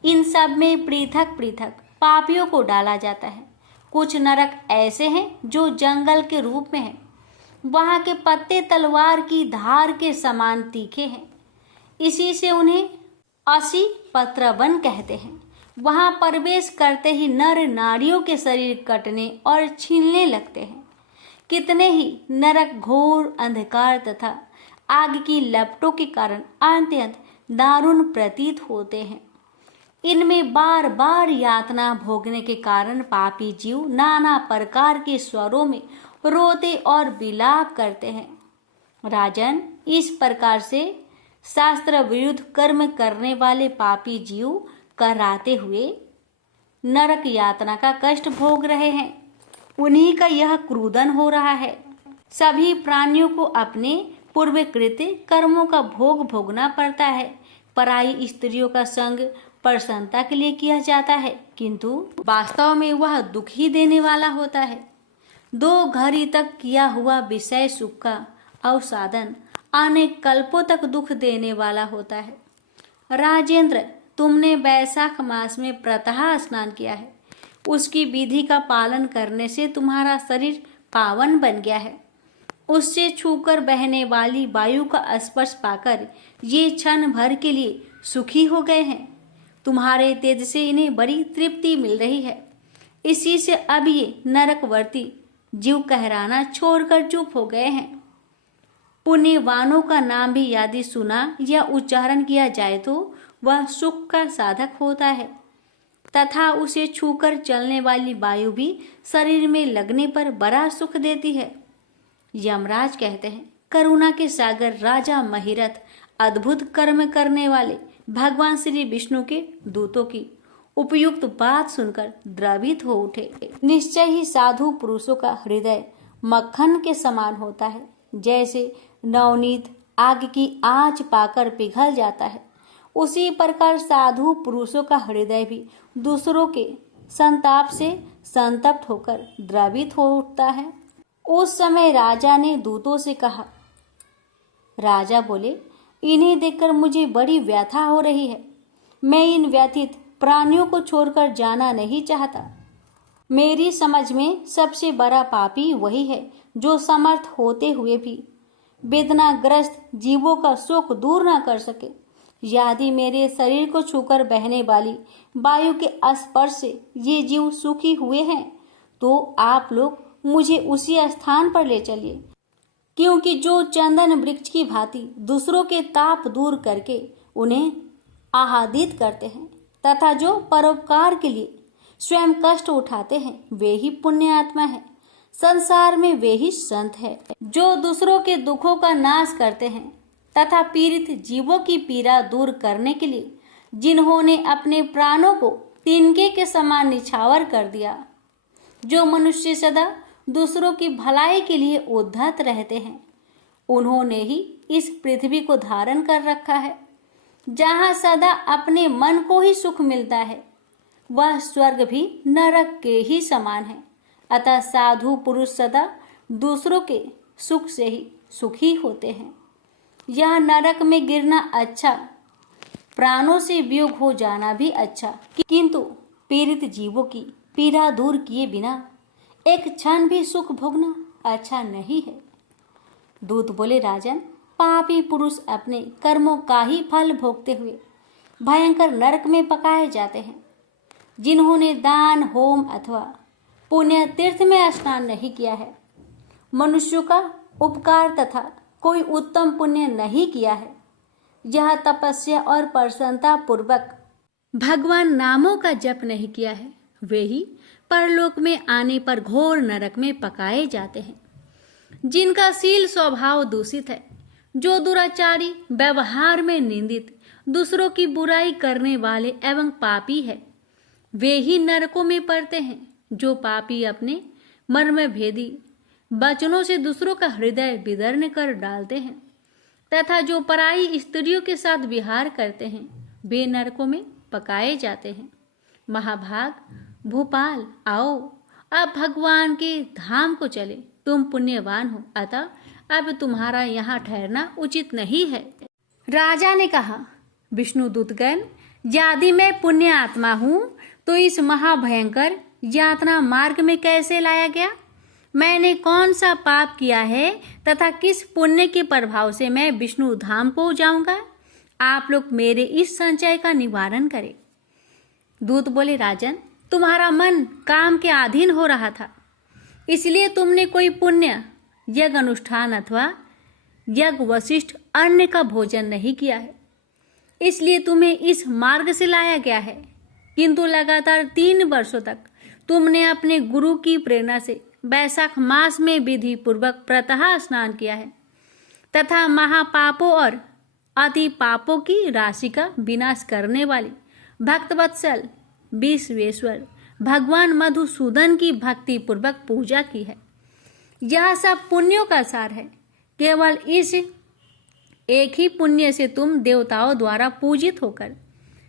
इन सब में पृथक पृथक पापियों को डाला जाता है। कुछ नरक ऐसे हैं जो जंगल के रूप में हैं। वहाँ के पत्ते तलवार की धार के समान तीखे हैं। इसी से उन्हें असी पत्रवन कहते हैं। वहाँ प्रवेश करते ही नर नारियों के शरीर कटने और छीलने लगते हैं। कितने ही नरक घोर अंधकार तथा आग की लपटों के कारण अत्यंत दारुण प्रतीत होते हैं। इनमें बार बार यातना भोगने के कारण पापी जीव नाना प्रकार के स्वरों में रोते और विलाप करते हैं। राजन, इस प्रकार से शास्त्र विरुद्ध कर्म करने वाले पापी जीव कराते हुए नरक यातना का कष्ट भोग रहे हैं। उन्हीं का यह क्रूदन हो रहा है। सभी प्राणियों को अपने पूर्वकृत कर्मों का भोग भोगना पड़ता है। पराई स्त्रियों का संग प्रसन्नता के लिए किया जाता है, किंतु वास्तव में वह दुख ही देने वाला होता है। 2 घड़ी तक किया हुआ विषय सुख का अवसादन अनेक कल्पों तक दुख देने वाला होता है। राजेंद्र, तुमने वैशाख मास में प्रातः स्नान किया है। उसकी विधि का पालन करने से तुम्हारा शरीर पावन बन गया है। उससे छूकर बहने वाली वायु का स्पर्श पाकर ये क्षण भर के लिए सुखी हो गए हैं। तुम्हारे तेज से इन्हें बड़ी तृप्ति मिल रही है। इसी से अब ये नरकवर्ती जीव कहराना छोड़कर चुप हो गए हैं। पुण्यवानों का नाम भी यदि सुना या उच्चारण किया जाए तो वह सुख का साधक होता है। तथा उसे छूकर चलने वाली वायु भी शरीर में लगने पर बड़ा सुख देती है। यमराज कहते हैं, करुणा के सागर राजा महिरथ अद्भुत कर्म करने वाले भगवान श्री विष्णु के दूतों की उपयुक्त बात सुनकर द्रवित हो उठे। निश्चय ही साधु पुरुषों का हृदय मक्खन के समान होता है, जैसे नवनीत आग की आंच पाकर पिघल जाता है, उसी प्रकार साधु पुरुषों का हृदय भी दूसरों के संताप से संतप्त होकर द्रवित हो उठता है। उस समय राजा ने दूतों से कहा। राजा बोले, इन्हें देखकर मुझे बड़ी व्यथा हो रही है। मैं इन व्यथित प्राणियों को छोड़कर जाना नहीं चाहता। मेरी समझ में सबसे बड़ा पापी वही है जो समर्थ होते हुए भी वेदनाग्रस्त जीवों का शोक दूर न कर सके। यदि मेरे शरीर को छूकर बहने वाली वायु के स्पर्श से ये जीव सुखी हुए हैं तो आप लोग मुझे उसी स्थान पर ले चलिए, क्योंकि जो चंदन वृक्ष की भांति दूसरों के ताप दूर करके उन्हें आह्लादित करते हैं तथा जो परोपकार के लिए स्वयं कष्ट उठाते हैं वे ही पुण्य आत्मा है। संसार में वे ही संत है जो दूसरों के दुखों का नाश करते हैं तथा पीड़ित जीवों की पीड़ा दूर करने के लिए जिन्होंने अपने प्राणों को तिनके के समान निछावर कर दिया। जो मनुष्य सदा दूसरों की भलाई के लिए उद्धत रहते हैं, उन्होंने ही इस पृथ्वी को धारण कर रखा है। जहाँ सदा अपने मन को ही सुख मिलता है, वह स्वर्ग भी नरक के ही समान है। अतः साधु पुरुष सदा दूसरों के सुख से ही सुखी होते हैं। यह नरक में गिरना अच्छा, प्राणों से वियोग हो जाना भी अच्छा, किंतु पीड़ित जीवों की पीड़ा दूर किए बिना एक क्षण भी सुख भोगना अच्छा नहीं है। दूत बोले, राजन, पापी पुरुष अपने कर्मों का ही फल भोगते हुए भयंकर नरक में पकाए जाते हैं। जिन्होंने दान, होम अथवा पुण्य तीर्थ में स्नान नहीं किया है, मनुष्यों का उपकार तथा कोई उत्तम पुण्य नहीं किया है, यह तपस्या और प्रसन्नता पूर्वक भगवान नामों का जप नहीं किया है, वे ही परलोक में आने पर घोर नरक में पकाए जाते हैं। जिनका शील स्वभाव दूषित है, जो दुराचारी, व्यवहार में निंदित, दूसरों की बुराई करने वाले एवं पापी है, वे ही नरकों में पड़ते हैं। जो पापी अपने मर्म भेदी वचनों से दूसरों का हृदय विदीर्ण कर डालते हैं तथा जो पराई स्त्रियों के साथ विहार करते हैं, वे नरकों में पकाए जाते हैं। महाभाग, भोपाल आओ, अब भगवान के धाम को चले। तुम पुण्यवान हो, अतः अब तुम्हारा यहाँ ठहरना उचित नहीं है। राजा ने कहा, विष्णु दूतगण, यदि मैं पुण्य आत्मा हूँ तो इस महाभयंकर यातना मार्ग में कैसे लाया गया? मैंने कौन सा पाप किया है तथा किस पुण्य के प्रभाव से मैं विष्णु धाम को जाऊंगा? आप लोग मेरे इस संचय का निवारण करें। दूत बोले, राजन, तुम्हारा मन काम के अधीन हो रहा था, इसलिए तुमने कोई पुण्य यज्ञ अनुष्ठान अथवा यज्ञ वशिष्ठ अन्न का भोजन नहीं किया है, इसलिए तुम्हें इस मार्ग से लाया गया है। किंतु लगातार 3 वर्षों तक तुमने अपने गुरु की प्रेरणा से वैशाख मास में विधि पूर्वक प्रातः स्नान किया है तथा महापापों और अति पापों की राशि का विनाश करने वाली भक्तवत्सल विश्वेश्वर भगवान मधुसूदन की भक्ति पूर्वक पूजा की है। यह सब पुण्यों का सार है। केवल इस एक ही पुण्य से तुम देवताओं द्वारा पूजित होकर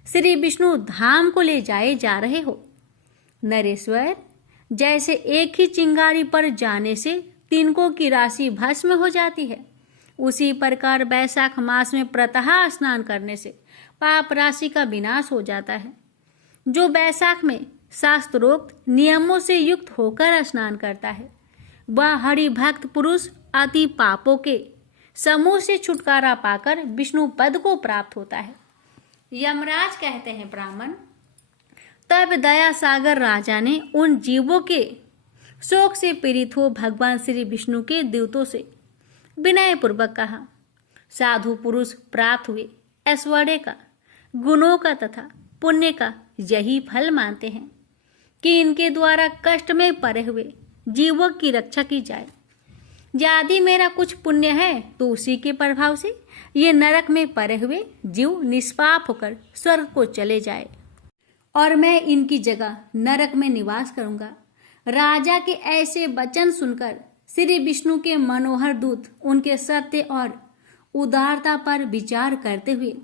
श्री विष्णु धाम को ले जाए जा रहे हो। नरेश्वर, जैसे एक ही चिंगारी पर जाने से तिनकों की राशि भस्म हो जाती है, उसी प्रकार वैशाख मास में प्रातः स्नान करने से पाप राशि का विनाश हो जाता है। जो वैशाख में शास्त्रोक्त नियमों से युक्त होकर स्नान करता है, वह हरिभक्त पुरुष अति पापों के समूह से छुटकारा पाकर विष्णु पद को प्राप्त होता है। यमराज कहते हैं, ब्राह्मण, तब दया सागर राजा ने उन जीवों के शोक से पीड़ित हो भगवान श्री विष्णु के दूतों से विनय पूर्वक कहा, साधु पुरुष प्राप्त हुए ऐश्वर्य का, गुणों का तथा पुण्य का यही फल मानते हैं कि इनके द्वारा कष्ट में पड़े हुए जीवों की रक्षा की जाए। यदि मेरा कुछ पुण्य है तो उसी के प्रभाव से ये नरक में पड़े हुए जीव निष्पाप होकर स्वर्ग को चले जाए और मैं इनकी जगह नरक में निवास करूंगा। राजा के ऐसे वचन सुनकर श्री विष्णु के मनोहर दूत उनके सत्य और उदारता पर विचार करते हुए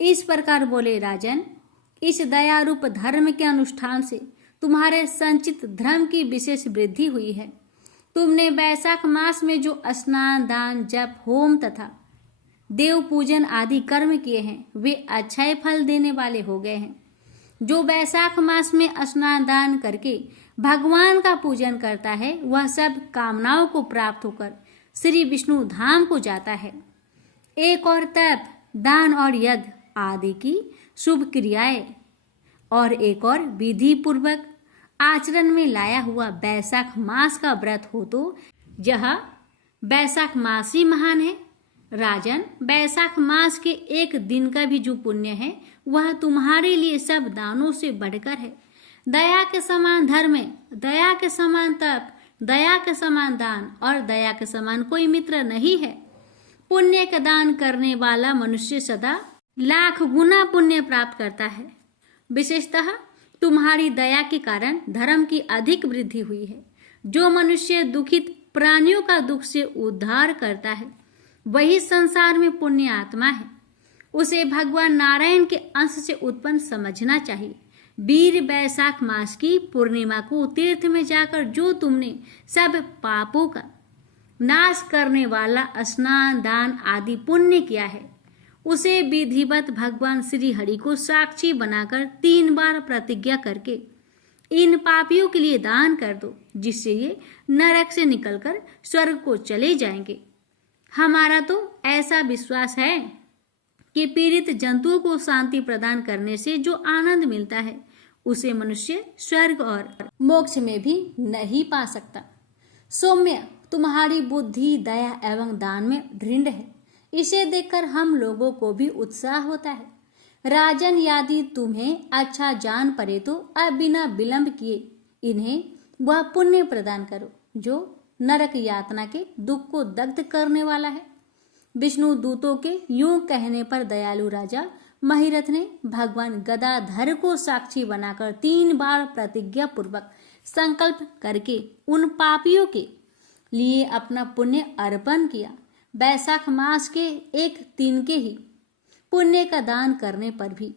इस प्रकार बोले, राजन, इस दया रूप धर्म के अनुष्ठान से तुम्हारे संचित धर्म की विशेष वृद्धि हुई है। तुमने वैशाख मास में जो स्नान, दान, जप, होम तथा देव पूजन आदि कर्म किए हैं वे अक्षय फल देने वाले हो गए हैं। जो वैशाख मास में स्नान दान करके भगवान का पूजन करता है वह सब कामनाओं को प्राप्त होकर श्री विष्णु धाम को जाता है। एक और तप, दान और यज्ञ आदि की शुभ क्रियाएं और एक और विधि पूर्वक आचरण में लाया हुआ वैशाख मास का व्रत हो तो यह वैशाख मास ही महान है। राजन, वैशाख मास के एक दिन का भी जो पुण्य है वह तुम्हारे लिए सब दानों से बढ़कर है। दया के समान धर्म है, दया के समान तप, दया के समान दान और दया के समान कोई मित्र नहीं है। पुण्य का दान करने वाला मनुष्य सदा लाख गुना पुण्य प्राप्त करता है। विशेषतः तुम्हारी दया के कारण धर्म की अधिक वृद्धि हुई है। जो मनुष्य दुखित प्राणियों का दुख से उद्धार करता है वही संसार में पुण्य आत्मा है। उसे भगवान नारायण के अंश से उत्पन्न समझना चाहिए। वीर वैशाख मास की पूर्णिमा को तीर्थ में जाकर जो तुमने सब पापों का नाश करने वाला स्नान, दान आदि पुण्य किया है उसे विधिवत भगवान श्री हरि को साक्षी बनाकर 3 बार प्रतिज्ञा करके इन पापियों के लिए दान कर दो, जिससे ये नरक से निकलकर स्वर्ग को चले जाएंगे। हमारा तो ऐसा विश्वास है कि पीड़ित जंतुओं को शांति प्रदान करने से जो आनंद मिलता है उसे मनुष्य स्वर्ग और मोक्ष में भी नहीं पा सकता। सौम्य, तुम्हारी बुद्धि, दया एवं दान में दृढ़ है। इसे देखकर हम लोगों को भी उत्साह होता है। राजन, यदि तुम्हें अच्छा जान पड़े तो अब बिना विलंब किए इन्हें वह पुण्य प्रदान करो जो नरक यातना के दुख को दग्ध करने वाला है। विष्णु दूतों के यूं कहने पर दयालु राजा महिरथ ने भगवान गदाधर को साक्षी बनाकर 3 बार प्रतिज्ञा पूर्वक संकल्प करके उन पापियों के लिए अपना पुण्य अर्पण किया। वैशाख मास के एक दिन के ही पुण्य का दान करने पर भी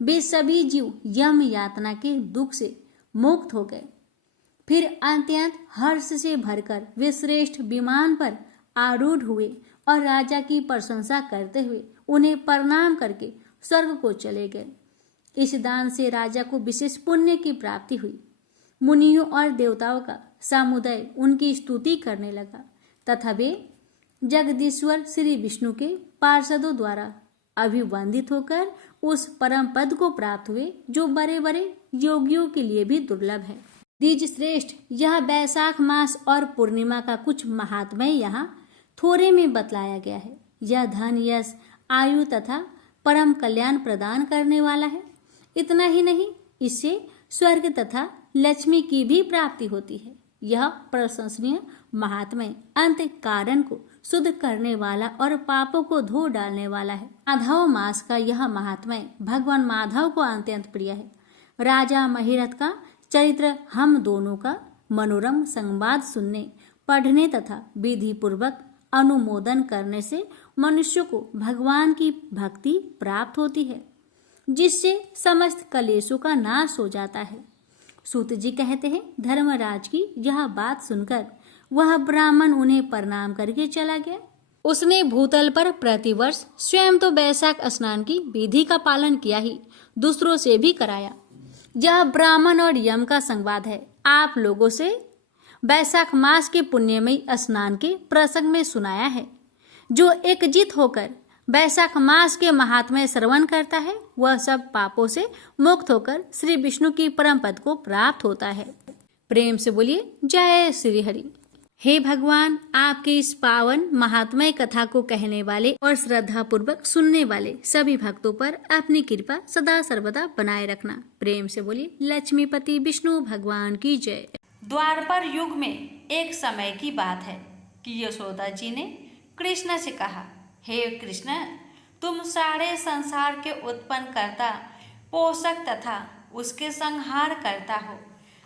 वे सभी जीव यम यातना के दुख से मुक्त हो गए। फिर अत्यंत हर्ष से भरकर वे श्रेष्ठ विमान पर आरूढ़ हुए और राजा की प्रशंसा करते हुए उन्हें प्रणाम करके स्वर्ग को चले गए। इस दान से राजा को विशेष पुण्य की प्राप्ति हुई। मुनियों और देवताओं का समुदाय उनकी स्तुति करने लगा तथा वे जगदीश्वर श्री विष्णु के पार्षदों द्वारा अभिवंदित होकर उस परम पद को प्राप्त हुए जो बड़े बड़े योगियों के लिए भी दुर्लभ है। द्विज श्रेष्ठ, यह वैशाख मास और पूर्णिमा का कुछ महात्म्य यहाँ थोड़े में बतलाया गया है। यह धन, यश, आयु तथा परम कल्याण प्रदान करने वाला है। इतना ही नहीं, इससे स्वर्ग तथा लक्ष्मी की भी प्राप्ति होती है। यह प्रशंसनीय महात्म्य अंत कारण को शुद्ध करने वाला और पापों को धो डालने वाला है। माधव मास का यह महात्म्य भगवान माधव को अत्यंत प्रिय है। राजा महिरथ का चरित्र हम दोनों का मनोरम संवाद सुनने, पढ़ने तथा विधि पूर्वक अनुमोदन करने से मनुष्य को भगवान की भक्ति प्राप्त होती है, जिससे समस्त कलेशों का नाश हो जाता है। सूत जी कहते हैं, धर्मराज की यह बात सुनकर वह ब्राह्मण उन्हें प्रणाम करके चला गया। उसने भूतल पर प्रतिवर्ष स्वयं तो वैशाख स्नान की विधि का पालन किया ही, दूसरों से भी कराया। यह ब्राह्मण और यम का संवाद है। आप लोगों से वैशाख मास के पुण्यमयी स्नान के प्रसंग में सुनाया है। जो एकजित होकर वैशाख मास के महात्म्य श्रवण करता है वह सब पापों से मुक्त होकर श्री विष्णु की परम पद को प्राप्त होता है। प्रेम से बोलिए जय श्री हरि। हे भगवान, आपके इस पावन महात्मय कथा को कहने वाले और श्रद्धा पूर्वक सुनने वाले सभी भक्तों पर अपनी कृपा सदा सर्वदा बनाए रखना। प्रेम से बोलिए लक्ष्मीपति विष्णु भगवान की जय। द्वापर युग में एक समय की बात है कि यशोदा जी ने कृष्ण से कहा, हे कृष्ण, तुम सारे संसार के उत्पन्न करता, पोषक तथा उसके संहार करता हो।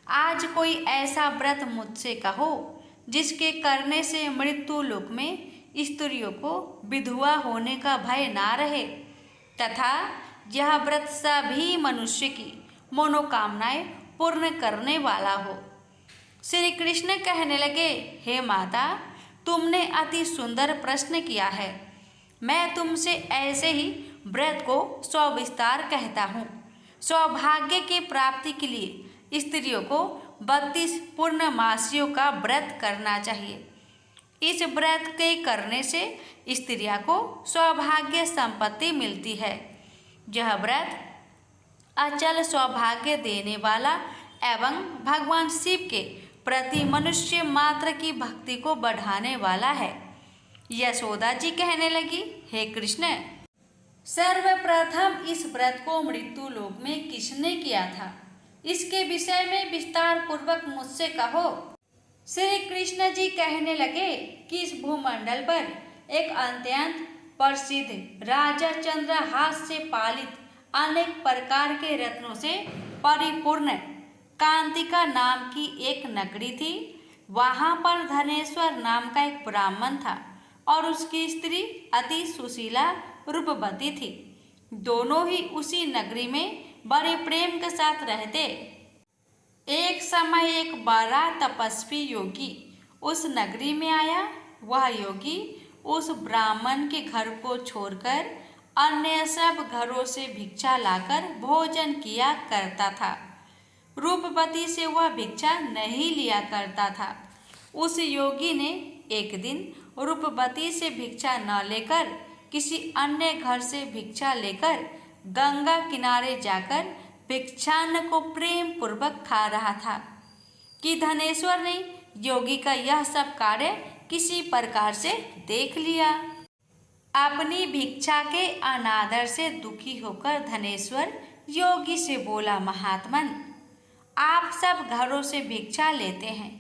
आज कोई ऐसा व्रत मुझसे कहो जिसके करने से मृत्यु लोक में स्त्रियों को विधवा होने का भय ना रहे तथा यह व्रत सभी मनुष्य की मनोकामनाएं पूर्ण करने वाला हो। श्री कृष्ण कहने लगे, हे माता, तुमने अति सुंदर प्रश्न किया है। मैं तुमसे ऐसे ही व्रत को सविस्तार कहता हूँ। सौभाग्य की प्राप्ति के लिए स्त्रियों को 32 पूर्णमासियों का व्रत करना चाहिए। इस व्रत के करने से स्त्रियों को सौभाग्य संपत्ति मिलती है। यह व्रत अचल सौभाग्य देने वाला एवं भगवान शिव के प्रति मनुष्य मात्र की भक्ति को बढ़ाने वाला है। यशोदा जी कहने लगी, हे कृष्ण, सर्वप्रथम इस व्रत को मृत्यु लोक में किसने किया था, इसके विषय में विस्तार पूर्वक मुझसे कहो। श्री कृष्ण जी कहने लगे कि इस भूमंडल पर एक अत्यंत प्रसिद्ध राजा चंद्रहास से पालित अनेक प्रकार के रत्नों से परिपूर्ण कांतिका नाम की एक नगरी थी। वहां पर धनेश्वर नाम का एक ब्राह्मण था और उसकी स्त्री अति सुशीला रूपवती थी। दोनों ही उसी नगरी में बड़े प्रेम के साथ रहते। एक समय एक बड़ा तपस्वी योगी उस नगरी में आया। वह योगी उस ब्राह्मण के घर को छोड़कर अन्य सब घरों से भिक्षा लाकर भोजन किया करता था। रूपवती से वह भिक्षा नहीं लिया करता था। उस योगी ने एक दिन रूपवती से भिक्षा न लेकर किसी अन्य घर से भिक्षा लेकर गंगा किनारे जाकर भिक्षान्न को प्रेम पूर्वक खा रहा था कि धनेश्वर ने योगी का यह सब कार्य किसी प्रकार से देख लिया। अपनी भिक्षा के अनादर से दुखी होकर धनेश्वर योगी से बोला, महात्मन, आप सब घरों से भिक्षा लेते हैं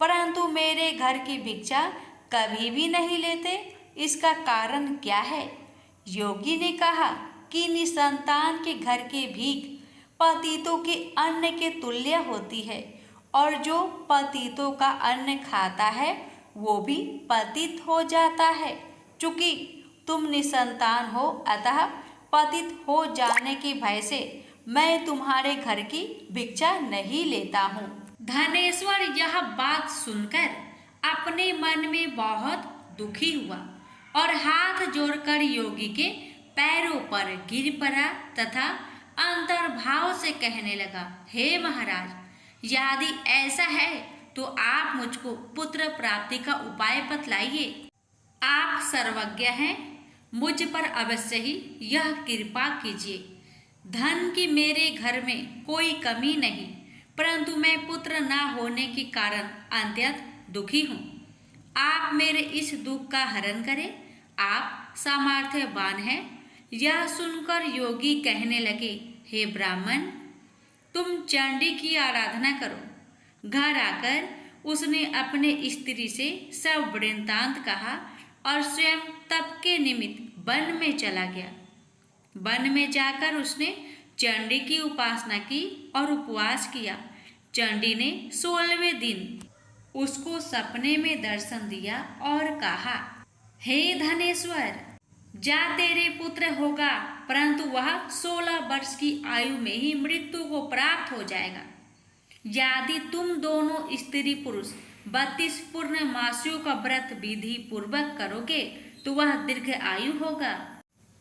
परंतु मेरे घर की भिक्षा कभी भी नहीं लेते, इसका कारण क्या है? योगी ने कहा कि निसंतान के घर की भीख पतितों के अन्न के तुल्य होती है और जो पतितों का अन्न खाता है वो भी पतित हो जाता है। चूंकि तुम निसंतान हो अतः पतित हो जाने के भय से मैं तुम्हारे घर की भिक्षा नहीं लेता हूँ। धनेश्वर यह बात सुनकर अपने मन में बहुत दुखी हुआ और हाथ जोड़कर योगी के पैरों पर गिर पड़ा तथा अंतर्भाव से कहने लगा, हे महाराज, यदि ऐसा है तो आप मुझको पुत्र प्राप्ति का उपाय बतलाइए। आप सर्वज्ञ हैं, मुझ पर अवश्य ही यह कृपा कीजिए। धन की मेरे घर में कोई कमी नहीं परंतु मैं पुत्र न होने के कारण अत्यंत दुखी हूँ। आप मेरे इस दुख का हरण करें, आप सामर्थ्यवान हैं। यह सुनकर योगी कहने लगे, हे ब्राह्मण, तुम चंडी की आराधना करो। घर आकर उसने अपने स्त्री से सब वृत्तांत कहा और स्वयं तप के निमित्त वन में चला गया। वन में जाकर उसने चंडी की उपासना की और उपवास किया। चंडी ने 16वें दिन उसको सपने में दर्शन दिया और कहा, हे धनेश्वर, जा तेरे पुत्र होगा परंतु वह 16 वर्ष की आयु में ही मृत्यु को प्राप्त हो जाएगा। यदि तुम दोनों स्त्री पुरुष 32 पूर्णमासियों का व्रत विधि पूर्वक करोगे तो वह दीर्घ आयु होगा।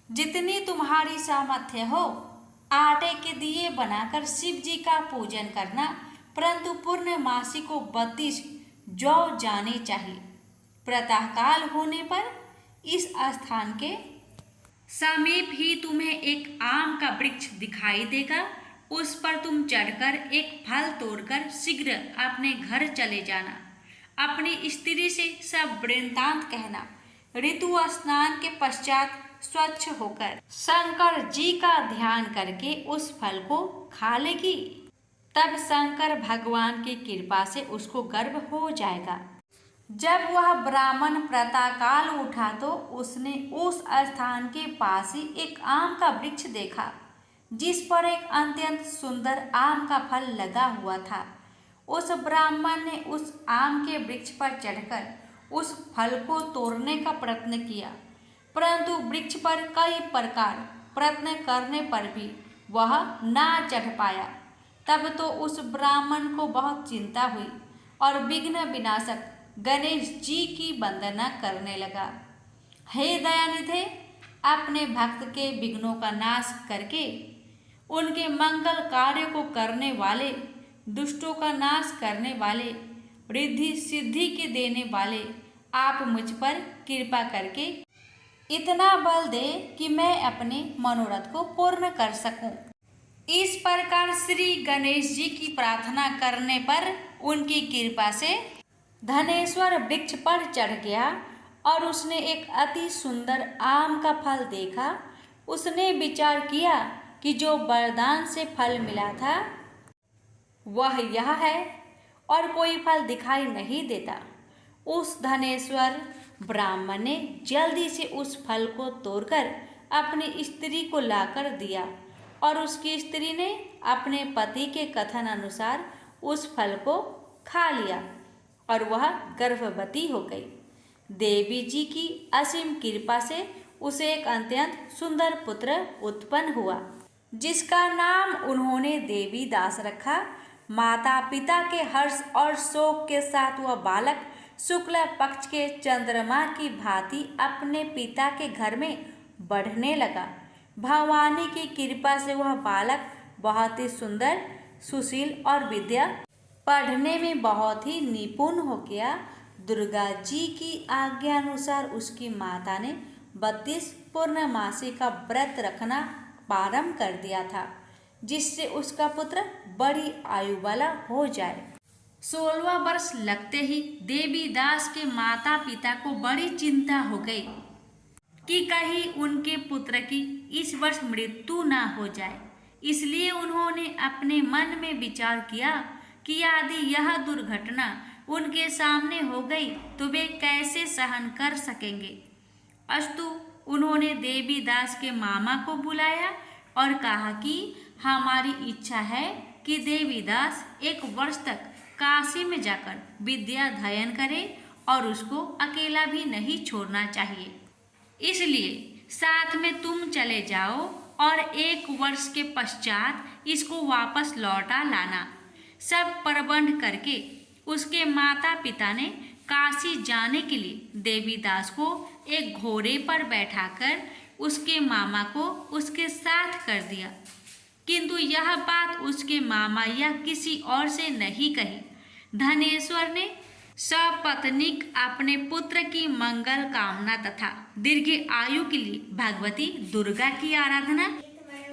जितनी तुम्हारी सामर्थ्य हो आटे के दिए बनाकर शिव जी का पूजन करना, परंतु पूर्णमासी को 32 जौ जाने चाहिए। प्रातःकाल होने पर इस स्थान के समीप ही तुम्हें एक आम का वृक्ष दिखाई देगा। उस पर तुम चढ़कर एक फल तोड़कर शीघ्र अपने घर चले जाना। अपनी स्त्री से सब वृत्तांत कहना। ऋतु स्नान के पश्चात स्वच्छ होकर शंकर जी का ध्यान करके उस फल को खा लेगी, तब शंकर भगवान की कृपा से उसको गर्भ हो जाएगा। जब वह ब्राह्मण प्रातःकाल उठा तो उसने उस स्थान के पास ही एक आम का वृक्ष देखा, जिस पर एक अत्यंत सुंदर आम का फल लगा हुआ था। उस ब्राह्मण ने उस आम के वृक्ष पर चढ़कर उस फल को तोड़ने का प्रयत्न किया, परंतु वृक्ष पर कई प्रकार प्रयत्न करने पर भी वह ना चढ़ पाया। तब तो उस ब्राह्मण को बहुत चिंता हुई और विघ्न विनाशक गणेश जी की वंदना करने लगा। हे दयानिधे, अपने भक्त के विघ्नों का नाश करके उनके मंगल कार्य को करने वाले, दुष्टों का नाश करने वाले, रिद्धि सिद्धि के देने वाले, आप मुझ पर कृपा करके इतना बल दे कि मैं अपने मनोरथ को पूर्ण कर सकूं। इस प्रकार श्री गणेश जी की प्रार्थना करने पर उनकी कृपा से धनेश्वर वृक्ष पर चढ़ गया और उसने एक अति सुंदर आम का फल देखा। उसने विचार किया कि जो वरदान से फल मिला था वह यह है और कोई फल दिखाई नहीं देता। उस धनेश्वर ब्राह्मण ने जल्दी से उस फल को तोड़कर अपनी स्त्री को लाकर दिया और उसकी स्त्री ने अपने पति के कथन अनुसार उस फल को खा लिया और वह गर्भवती हो गई। देवी जी की असीम कृपा से उसे एक अत्यंत सुंदर पुत्र उत्पन्न हुआ, जिसका नाम उन्होंने देवी दास रखा। माता पिता के हर्ष और शोक के साथ वह बालक शुक्ल पक्ष के चंद्रमा की भांति अपने पिता के घर में बढ़ने लगा। भवानी की कृपा से वह बालक बहुत ही सुंदर, सुशील और विद्या पढ़ने में बहुत ही निपुण हो गया। दुर्गा जी की आज्ञा अनुसार उसकी माता ने 32 पूर्णमासी का व्रत रखना प्रारंभ कर दिया था, जिससे उसका पुत्र बड़ी आयु वाला हो जाए। 16वां वर्ष लगते ही देवी दास के माता पिता को बड़ी चिंता हो गई कि कहीं उनके पुत्र की इस वर्ष मृत्यु ना हो जाए। इसलिए उन्होंने अपने मन में विचार किया कि यदि यह दुर्घटना उनके सामने हो गई तो वे कैसे सहन कर सकेंगे। अस्तु उन्होंने देवी दास के मामा को बुलाया और कहा कि हमारी इच्छा है कि देवी दास 1 वर्ष तक काशी में जाकर विद्या अध्ययन करे और उसको अकेला भी नहीं छोड़ना चाहिए। इसलिए साथ में तुम चले जाओ और 1 वर्ष के पश्चात इसको वापस लौटा लाना। सब प्रबंध करके उसके माता पिता ने काशी जाने के लिए देवी दास को एक घोड़े पर बैठाकर उसके मामा को उसके साथ कर दिया, किंतु यह बात उसके मामा या किसी और से नहीं कही। धनेश्वर ने सपत्नीक अपने पुत्र की मंगल कामना तथा दीर्घ आयु के लिए भगवती दुर्गा की आराधना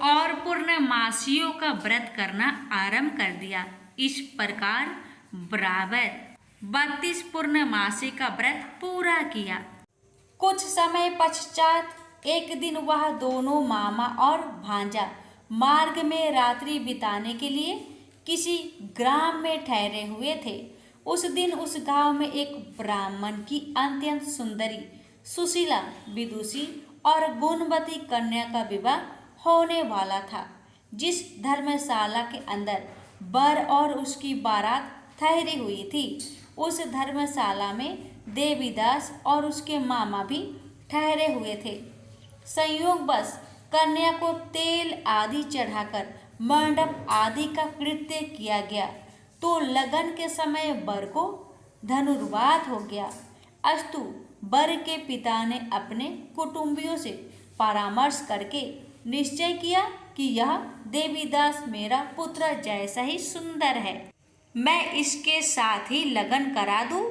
और पूर्णमासियों का व्रत करना आरंभ कर दिया। इस प्रकार बराबर 32 पूर्णमासी का व्रत पूरा किया। कुछ समय पश्चात एक दिन वह दोनों मामा और भांजा मार्ग में रात्रि बिताने के लिए किसी ग्राम में ठहरे हुए थे। उस दिन उस गांव में एक ब्राह्मण की अत्यंत सुंदरी, सुशीला, विदुषी और गुणवती कन्या का विवाह होने वाला था। जिस धर्मशाला के अंदर वर और उसकी बारात ठहरी हुई थी, उस धर्मशाला में देवीदास और उसके मामा भी ठहरे हुए थे। संयोगवश कन्या को तेल आदि चढ़ाकर मंडप आदि का कृत्य किया गया तो लगन के समय वर को धनुर्वात हो गया। अस्तु वर के पिता ने अपने कुटुंबियों से परामर्श करके निश्चय किया कि यह देवीदास मेरा पुत्र जैसा ही सुंदर है, मैं इसके साथ ही लगन करा दूं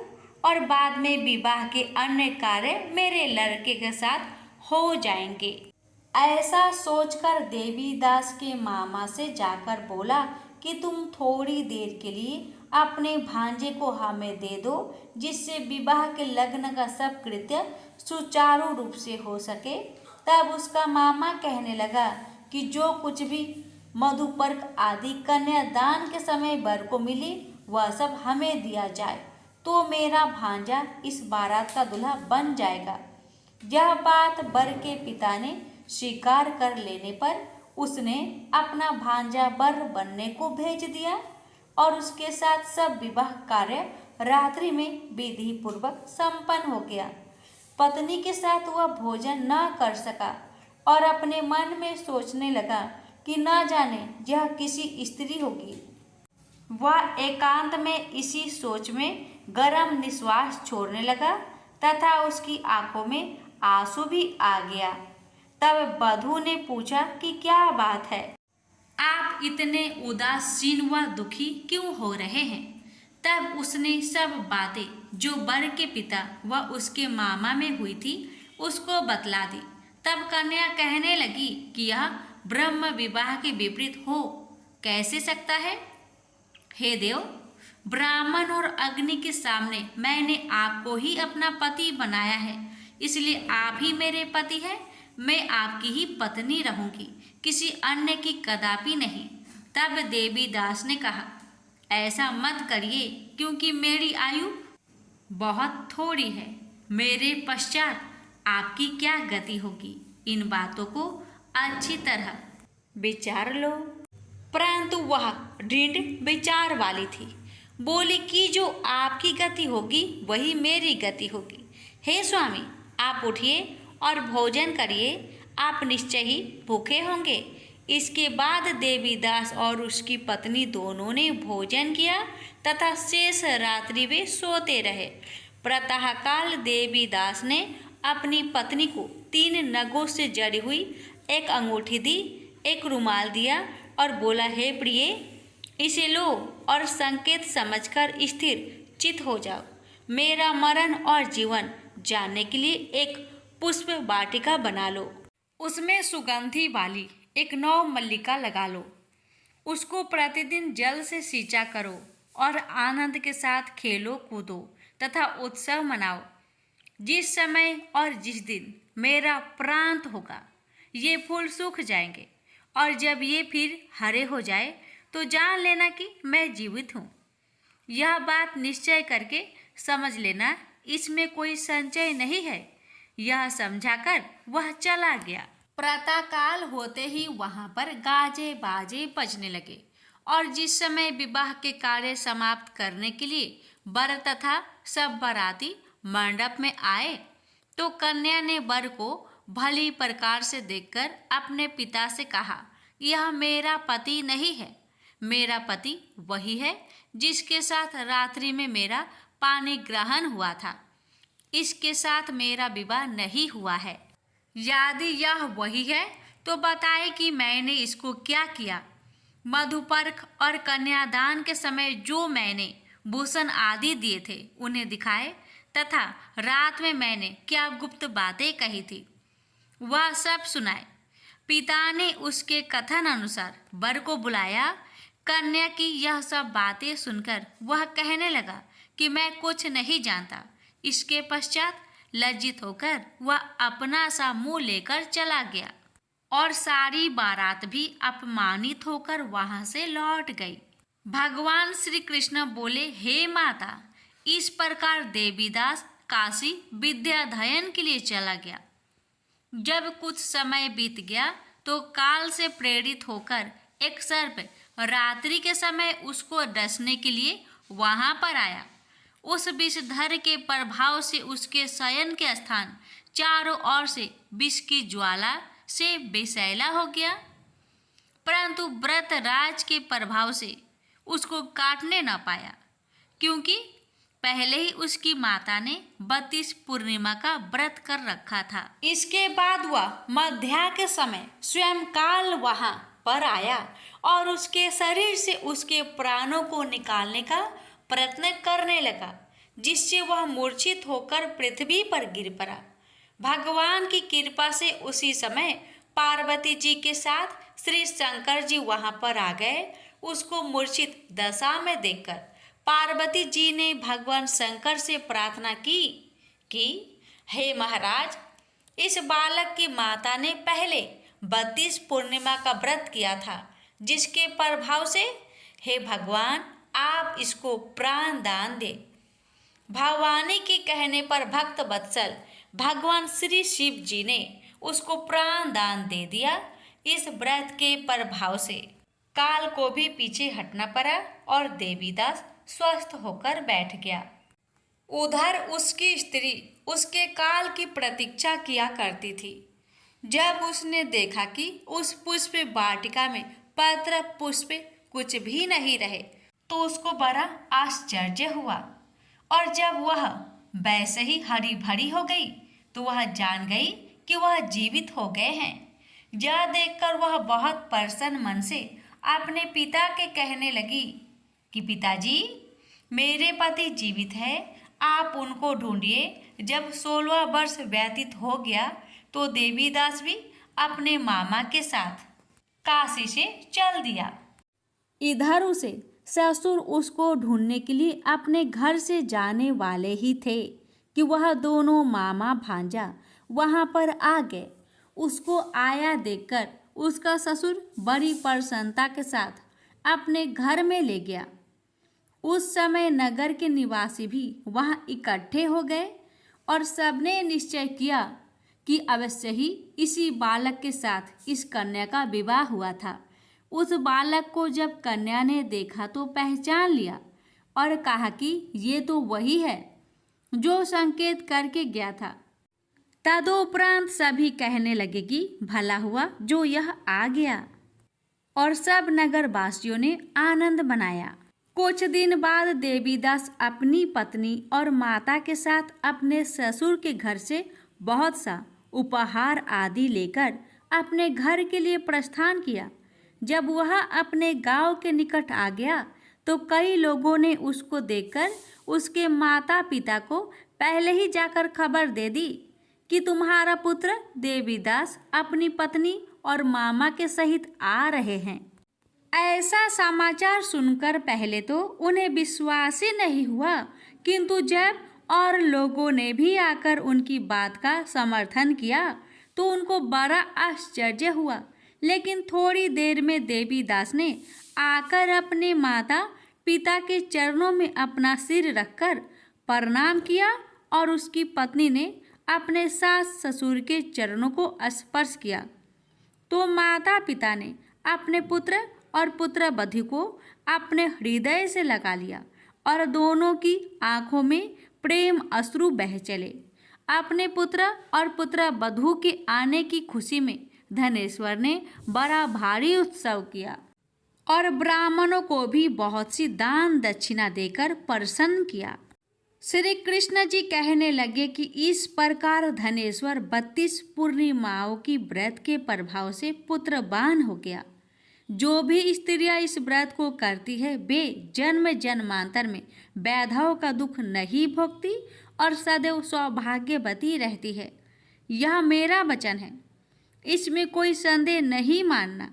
और बाद में विवाह के अन्य कार्य मेरे लड़के के साथ हो जाएंगे। ऐसा सोचकर देवीदास के मामा से जाकर बोला कि तुम थोड़ी देर के लिए अपने भांजे को हमें दे दो, जिससे विवाह के लग्न का सब कृत्य सुचारू रूप से हो सके। तब उसका मामा कहने लगा कि जो कुछ भी मधुपर्क आदि कन्यादान के समय वर को मिली वह सब हमें दिया जाए, तो मेरा भांजा इस बारात का दूल्हा बन जाएगा। यह बात वर के पिता ने स्वीकार कर लेने पर उसने अपना भांजा वर बनने को भेज दिया और उसके साथ सब विवाह कार्य रात्रि में विधि पूर्वक संपन्न हो गया। पत्नी के साथ वह भोजन न कर सका और अपने मन में सोचने लगा कि न जाने यह किसी स्त्री होगी। वह एकांत में इसी सोच में गरम निश्वास छोड़ने लगा तथा उसकी आंखों में आंसू भी आ गया। तब वधू ने पूछा कि क्या बात है, आप इतने उदासीन व दुखी क्यों हो रहे हैं? तब उसने सब बातें जो वर के पिता व उसके मामा में हुई थी उसको बतला दी। तब कन्या कहने लगी कि यह ब्रह्म विवाह के विपरीत हो कैसे सकता है? हे देव, ब्राह्मण और अग्नि के सामने मैंने आपको ही अपना पति बनाया है, इसलिए आप ही मेरे पति हैं। मैं आपकी ही पत्नी रहूंगी, किसी अन्य की कदापि नहीं। तब देवीदास ने कहा, ऐसा मत करिए, क्योंकि मेरी आयु बहुत थोड़ी है। मेरे पश्चात आपकी क्या गति होगी, इन बातों को अच्छी तरह विचार लो। परंतु वह दृढ़ विचार वाली थी, बोली कि जो आपकी गति होगी वही मेरी गति होगी। हे स्वामी, आप उठिए और भोजन करिए, आप निश्चय ही भूखे होंगे। इसके बाद देवीदास और उसकी पत्नी दोनों ने भोजन किया तथा शेष रात्रि वे सोते रहे। प्रातःकाल देवीदास ने अपनी पत्नी को 3 नगों से जड़ी हुई एक अंगूठी दी, एक रुमाल दिया और बोला, हे प्रिय, इसे लो और संकेत समझकर स्थिर चित हो जाओ। मेरा मरण और जीवन जानने के लिए एक पुष्प वाटिका बना लो, उसमें सुगंधी वाली एक नौ मल्लिका लगा लो, उसको प्रतिदिन जल से सींचा करो और आनंद के साथ खेलो कूदो तथा उत्सव मनाओ। जिस समय और जिस दिन मेरा प्रांत होगा ये फूल सूख जाएंगे और जब ये फिर हरे हो जाए तो जान लेना कि मैं जीवित हूँ। यह बात निश्चय करके समझ लेना, इसमें कोई संचय नहीं है। यह समझाकर वह चला गया। प्रातःकाल होते ही वहां पर गाजे बाजे बजने लगे और जिस समय विवाह के कार्य समाप्त करने के लिए वर तथा सब बाराती मंडप में आए तो कन्या ने वर को भली प्रकार से देखकर अपने पिता से कहा, यह मेरा पति नहीं है, मेरा पति वही है जिसके साथ रात्रि में मेरा पानी ग्रहण हुआ था। इसके साथ मेरा विवाह नहीं हुआ है। यदि यह वही है तो बताए कि मैंने इसको क्या किया। मधुपर्क और कन्यादान के समय जो मैंने भूषण आदि दिए थे उन्हें दिखाए तथा रात में मैंने क्या गुप्त बातें कही थी वह सब सुनाए। पिता ने उसके कथन अनुसार वर को बुलाया। कन्या की यह सब बातें सुनकर वह कहने लगा कि मैं कुछ नहीं जानता। इसके पश्चात लज्जित होकर वह अपना सा मुंह लेकर चला गया और सारी बारात भी अपमानित होकर वहां से लौट गई। भगवान श्री कृष्ण बोले, हे माता, इस प्रकार देवीदास काशी विद्याध्ययन के लिए चला गया। जब कुछ समय बीत गया तो काल से प्रेरित होकर एक सर्प रात्रि के समय उसको डसने के लिए वहां पर आया। उस विषधर के प्रभाव से उसके शयन के स्थान चारों ओर से विष की ज्वाला से विषैला हो गया, परंतु व्रत राज के प्रभाव से उसको काटने न पाया, क्योंकि पहले ही उसकी माता ने 32 पूर्णिमा का व्रत कर रखा था। इसके बाद वह मध्या के समय स्वयं काल वहां पर आया और उसके शरीर से उसके प्राणों को निकालने का प्रयत्न करने लगा, जिससे वह मूर्छित होकर पृथ्वी पर गिर पड़ा। भगवान की कृपा से उसी समय पार्वती जी के साथ श्री शंकर जी वहां पर आ गए। उसको मूर्छित दशा में देखकर पार्वती जी ने भगवान शंकर से प्रार्थना की कि हे महाराज, इस बालक की माता ने पहले 32 पूर्णिमा का व्रत किया था, जिसके प्रभाव से हे भगवान आप इसको प्राण दान दे। भवानी के कहने पर भक्त वत्सल भगवान श्री शिव जी ने उसको प्राण दान दे दिया। इस व्रत के प्रभाव से काल को भी पीछे हटना पड़ा और देवीदास स्वस्थ होकर बैठ गया। उधर उसकी स्त्री उसके काल की प्रतीक्षा किया करती थी। जब उसने देखा कि उस पुष्प वाटिका में पत्र पुष्प कुछ भी नहीं रहे तो उसको बड़ा आश्चर्य हुआ, और जब वह वैसे ही हरी भरी हो गई तो वह जान गई कि वह जीवित हो गए हैं। यह देखकर वह बहुत प्रसन्न मन से अपने पिता के कहने लगी कि पिताजी, मेरे पति जीवित है, आप उनको ढूंढिए। जब 16वां वर्ष व्यतीत हो गया तो देवीदास भी अपने मामा के साथ काशी से चल दिया। इधर उसे ससुर उसको ढूंढने के लिए अपने घर से जाने वाले ही थे कि वह दोनों मामा भांजा वहां पर आ गए। उसको आया देखकर उसका ससुर बड़ी प्रसन्नता के साथ अपने घर में ले गया। उस समय नगर के निवासी भी वहां इकट्ठे हो गए और सबने निश्चय किया कि अवश्य ही इसी बालक के साथ इस कन्या का विवाह हुआ था। उस बालक को जब कन्या ने देखा तो पहचान लिया और कहा कि ये तो वही है जो संकेत करके गया था। तदुपरांत सभी कहने लगे कि भला हुआ जो यह आ गया, और सब नगरवासियों ने आनंद मनाया। कुछ दिन बाद देवीदास अपनी पत्नी और माता के साथ अपने ससुर के घर से बहुत सा उपहार आदि लेकर अपने घर के लिए प्रस्थान किया। जब वह अपने गांव के निकट आ गया तो कई लोगों ने उसको देखकर उसके माता पिता को पहले ही जाकर खबर दे दी कि तुम्हारा पुत्र देवीदास अपनी पत्नी और मामा के सहित आ रहे हैं। ऐसा समाचार सुनकर पहले तो उन्हें विश्वास ही नहीं हुआ, किंतु जब और लोगों ने भी आकर उनकी बात का समर्थन किया तो उनको बड़ा आश्चर्य हुआ। लेकिन थोड़ी देर में देवीदास ने आकर अपने माता पिता के चरणों में अपना सिर रखकर प्रणाम किया और उसकी पत्नी ने अपने सास ससुर के चरणों को स्पर्श किया तो माता पिता ने अपने पुत्र और पुत्रवधू को अपने हृदय से लगा लिया और दोनों की आंखों में प्रेम अश्रु बह चले। अपने पुत्र और पुत्रवधू के आने की खुशी में धनेश्वर ने बड़ा भारी उत्सव किया और ब्राह्मणों को भी बहुत सी दान दक्षिणा देकर प्रसन्न किया। श्री कृष्ण जी कहने लगे कि इस प्रकार धनेश्वर 32 पूर्णिमाओं की व्रत के प्रभाव से पुत्रवान हो गया। जो भी स्त्रियां इस व्रत को करती है वे जन्म जन्मांतर में वैधव का दुख नहीं भोगती और सदैव सौभाग्यवती रहती है। यह मेरा वचन है, इसमें कोई संदेह नहीं मानना।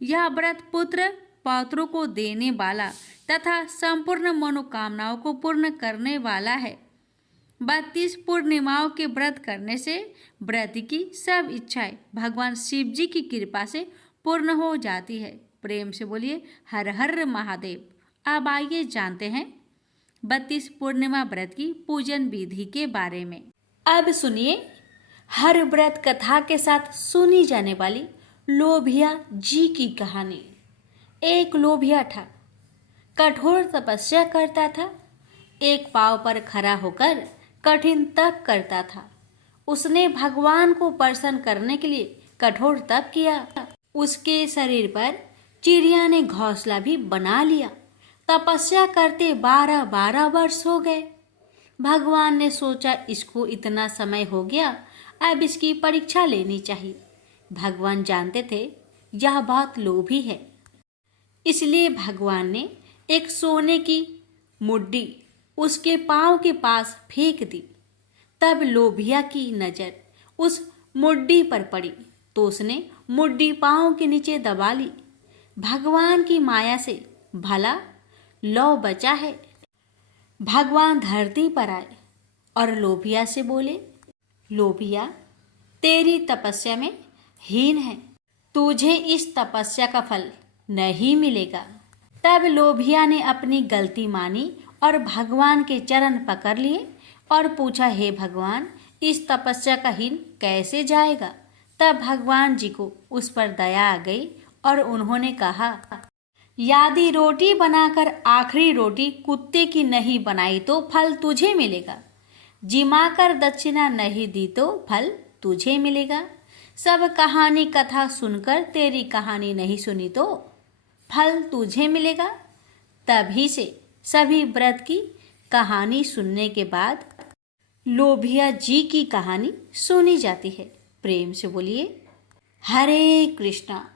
यह व्रत पुत्र पौत्रों को देने वाला तथा संपूर्ण मनोकामनाओं को पूर्ण करने वाला है। 32 पूर्णिमाओं के व्रत करने से व्रत की सब इच्छाएं भगवान शिव जी की कृपा से पूर्ण हो जाती है। प्रेम से बोलिए हर हर महादेव। अब आइए जानते हैं 32 पूर्णिमा व्रत की पूजन विधि के बारे में। अब सुनिए हर व्रत कथा के साथ सुनी जाने वाली लोभिया जी की कहानी। एक लोभिया था, कठोर तपस्या करता था। एक पांव पर खड़ा होकर कठिन तप करता था। उसने भगवान को प्रसन्न करने के लिए कठोर तप किया। उसके शरीर पर चिड़िया ने घोंसला भी बना लिया। तपस्या करते 12 वर्ष हो गए। भगवान ने सोचा इसको इतना समय हो गया, अब इसकी परीक्षा लेनी चाहिए। भगवान जानते थे यह बहुत लोभी है, इसलिए भगवान ने एक सोने की मुड्डी उसके पांव के पास फेंक दी। तब लोभिया की नजर उस मुड्डी पर पड़ी तो उसने मुड्डी पांव के नीचे दबा ली। भगवान की माया से भला लौ बचा है। भगवान धरती पर आए और लोभिया से बोले, लोभिया, तेरी तपस्या में हीन है, तुझे इस तपस्या का फल नहीं मिलेगा। तब लोभिया ने अपनी गलती मानी और भगवान के चरण पकड़ लिए और पूछा, हे भगवान, इस तपस्या का हीन कैसे जाएगा। तब भगवान जी को उस पर दया आ गई और उन्होंने कहा, यदि रोटी बनाकर आखिरी रोटी कुत्ते की नहीं बनाई तो फल तुझे मिलेगा, जिमाकर दक्षिणा नहीं दी तो फल तुझे मिलेगा, सब कहानी कथा सुनकर तेरी कहानी नहीं सुनी तो फल तुझे मिलेगा। तभी से सभी व्रत की कहानी सुनने के बाद लोभिया जी की कहानी सुनी जाती है। प्रेम से बोलिए, हरे कृष्णा।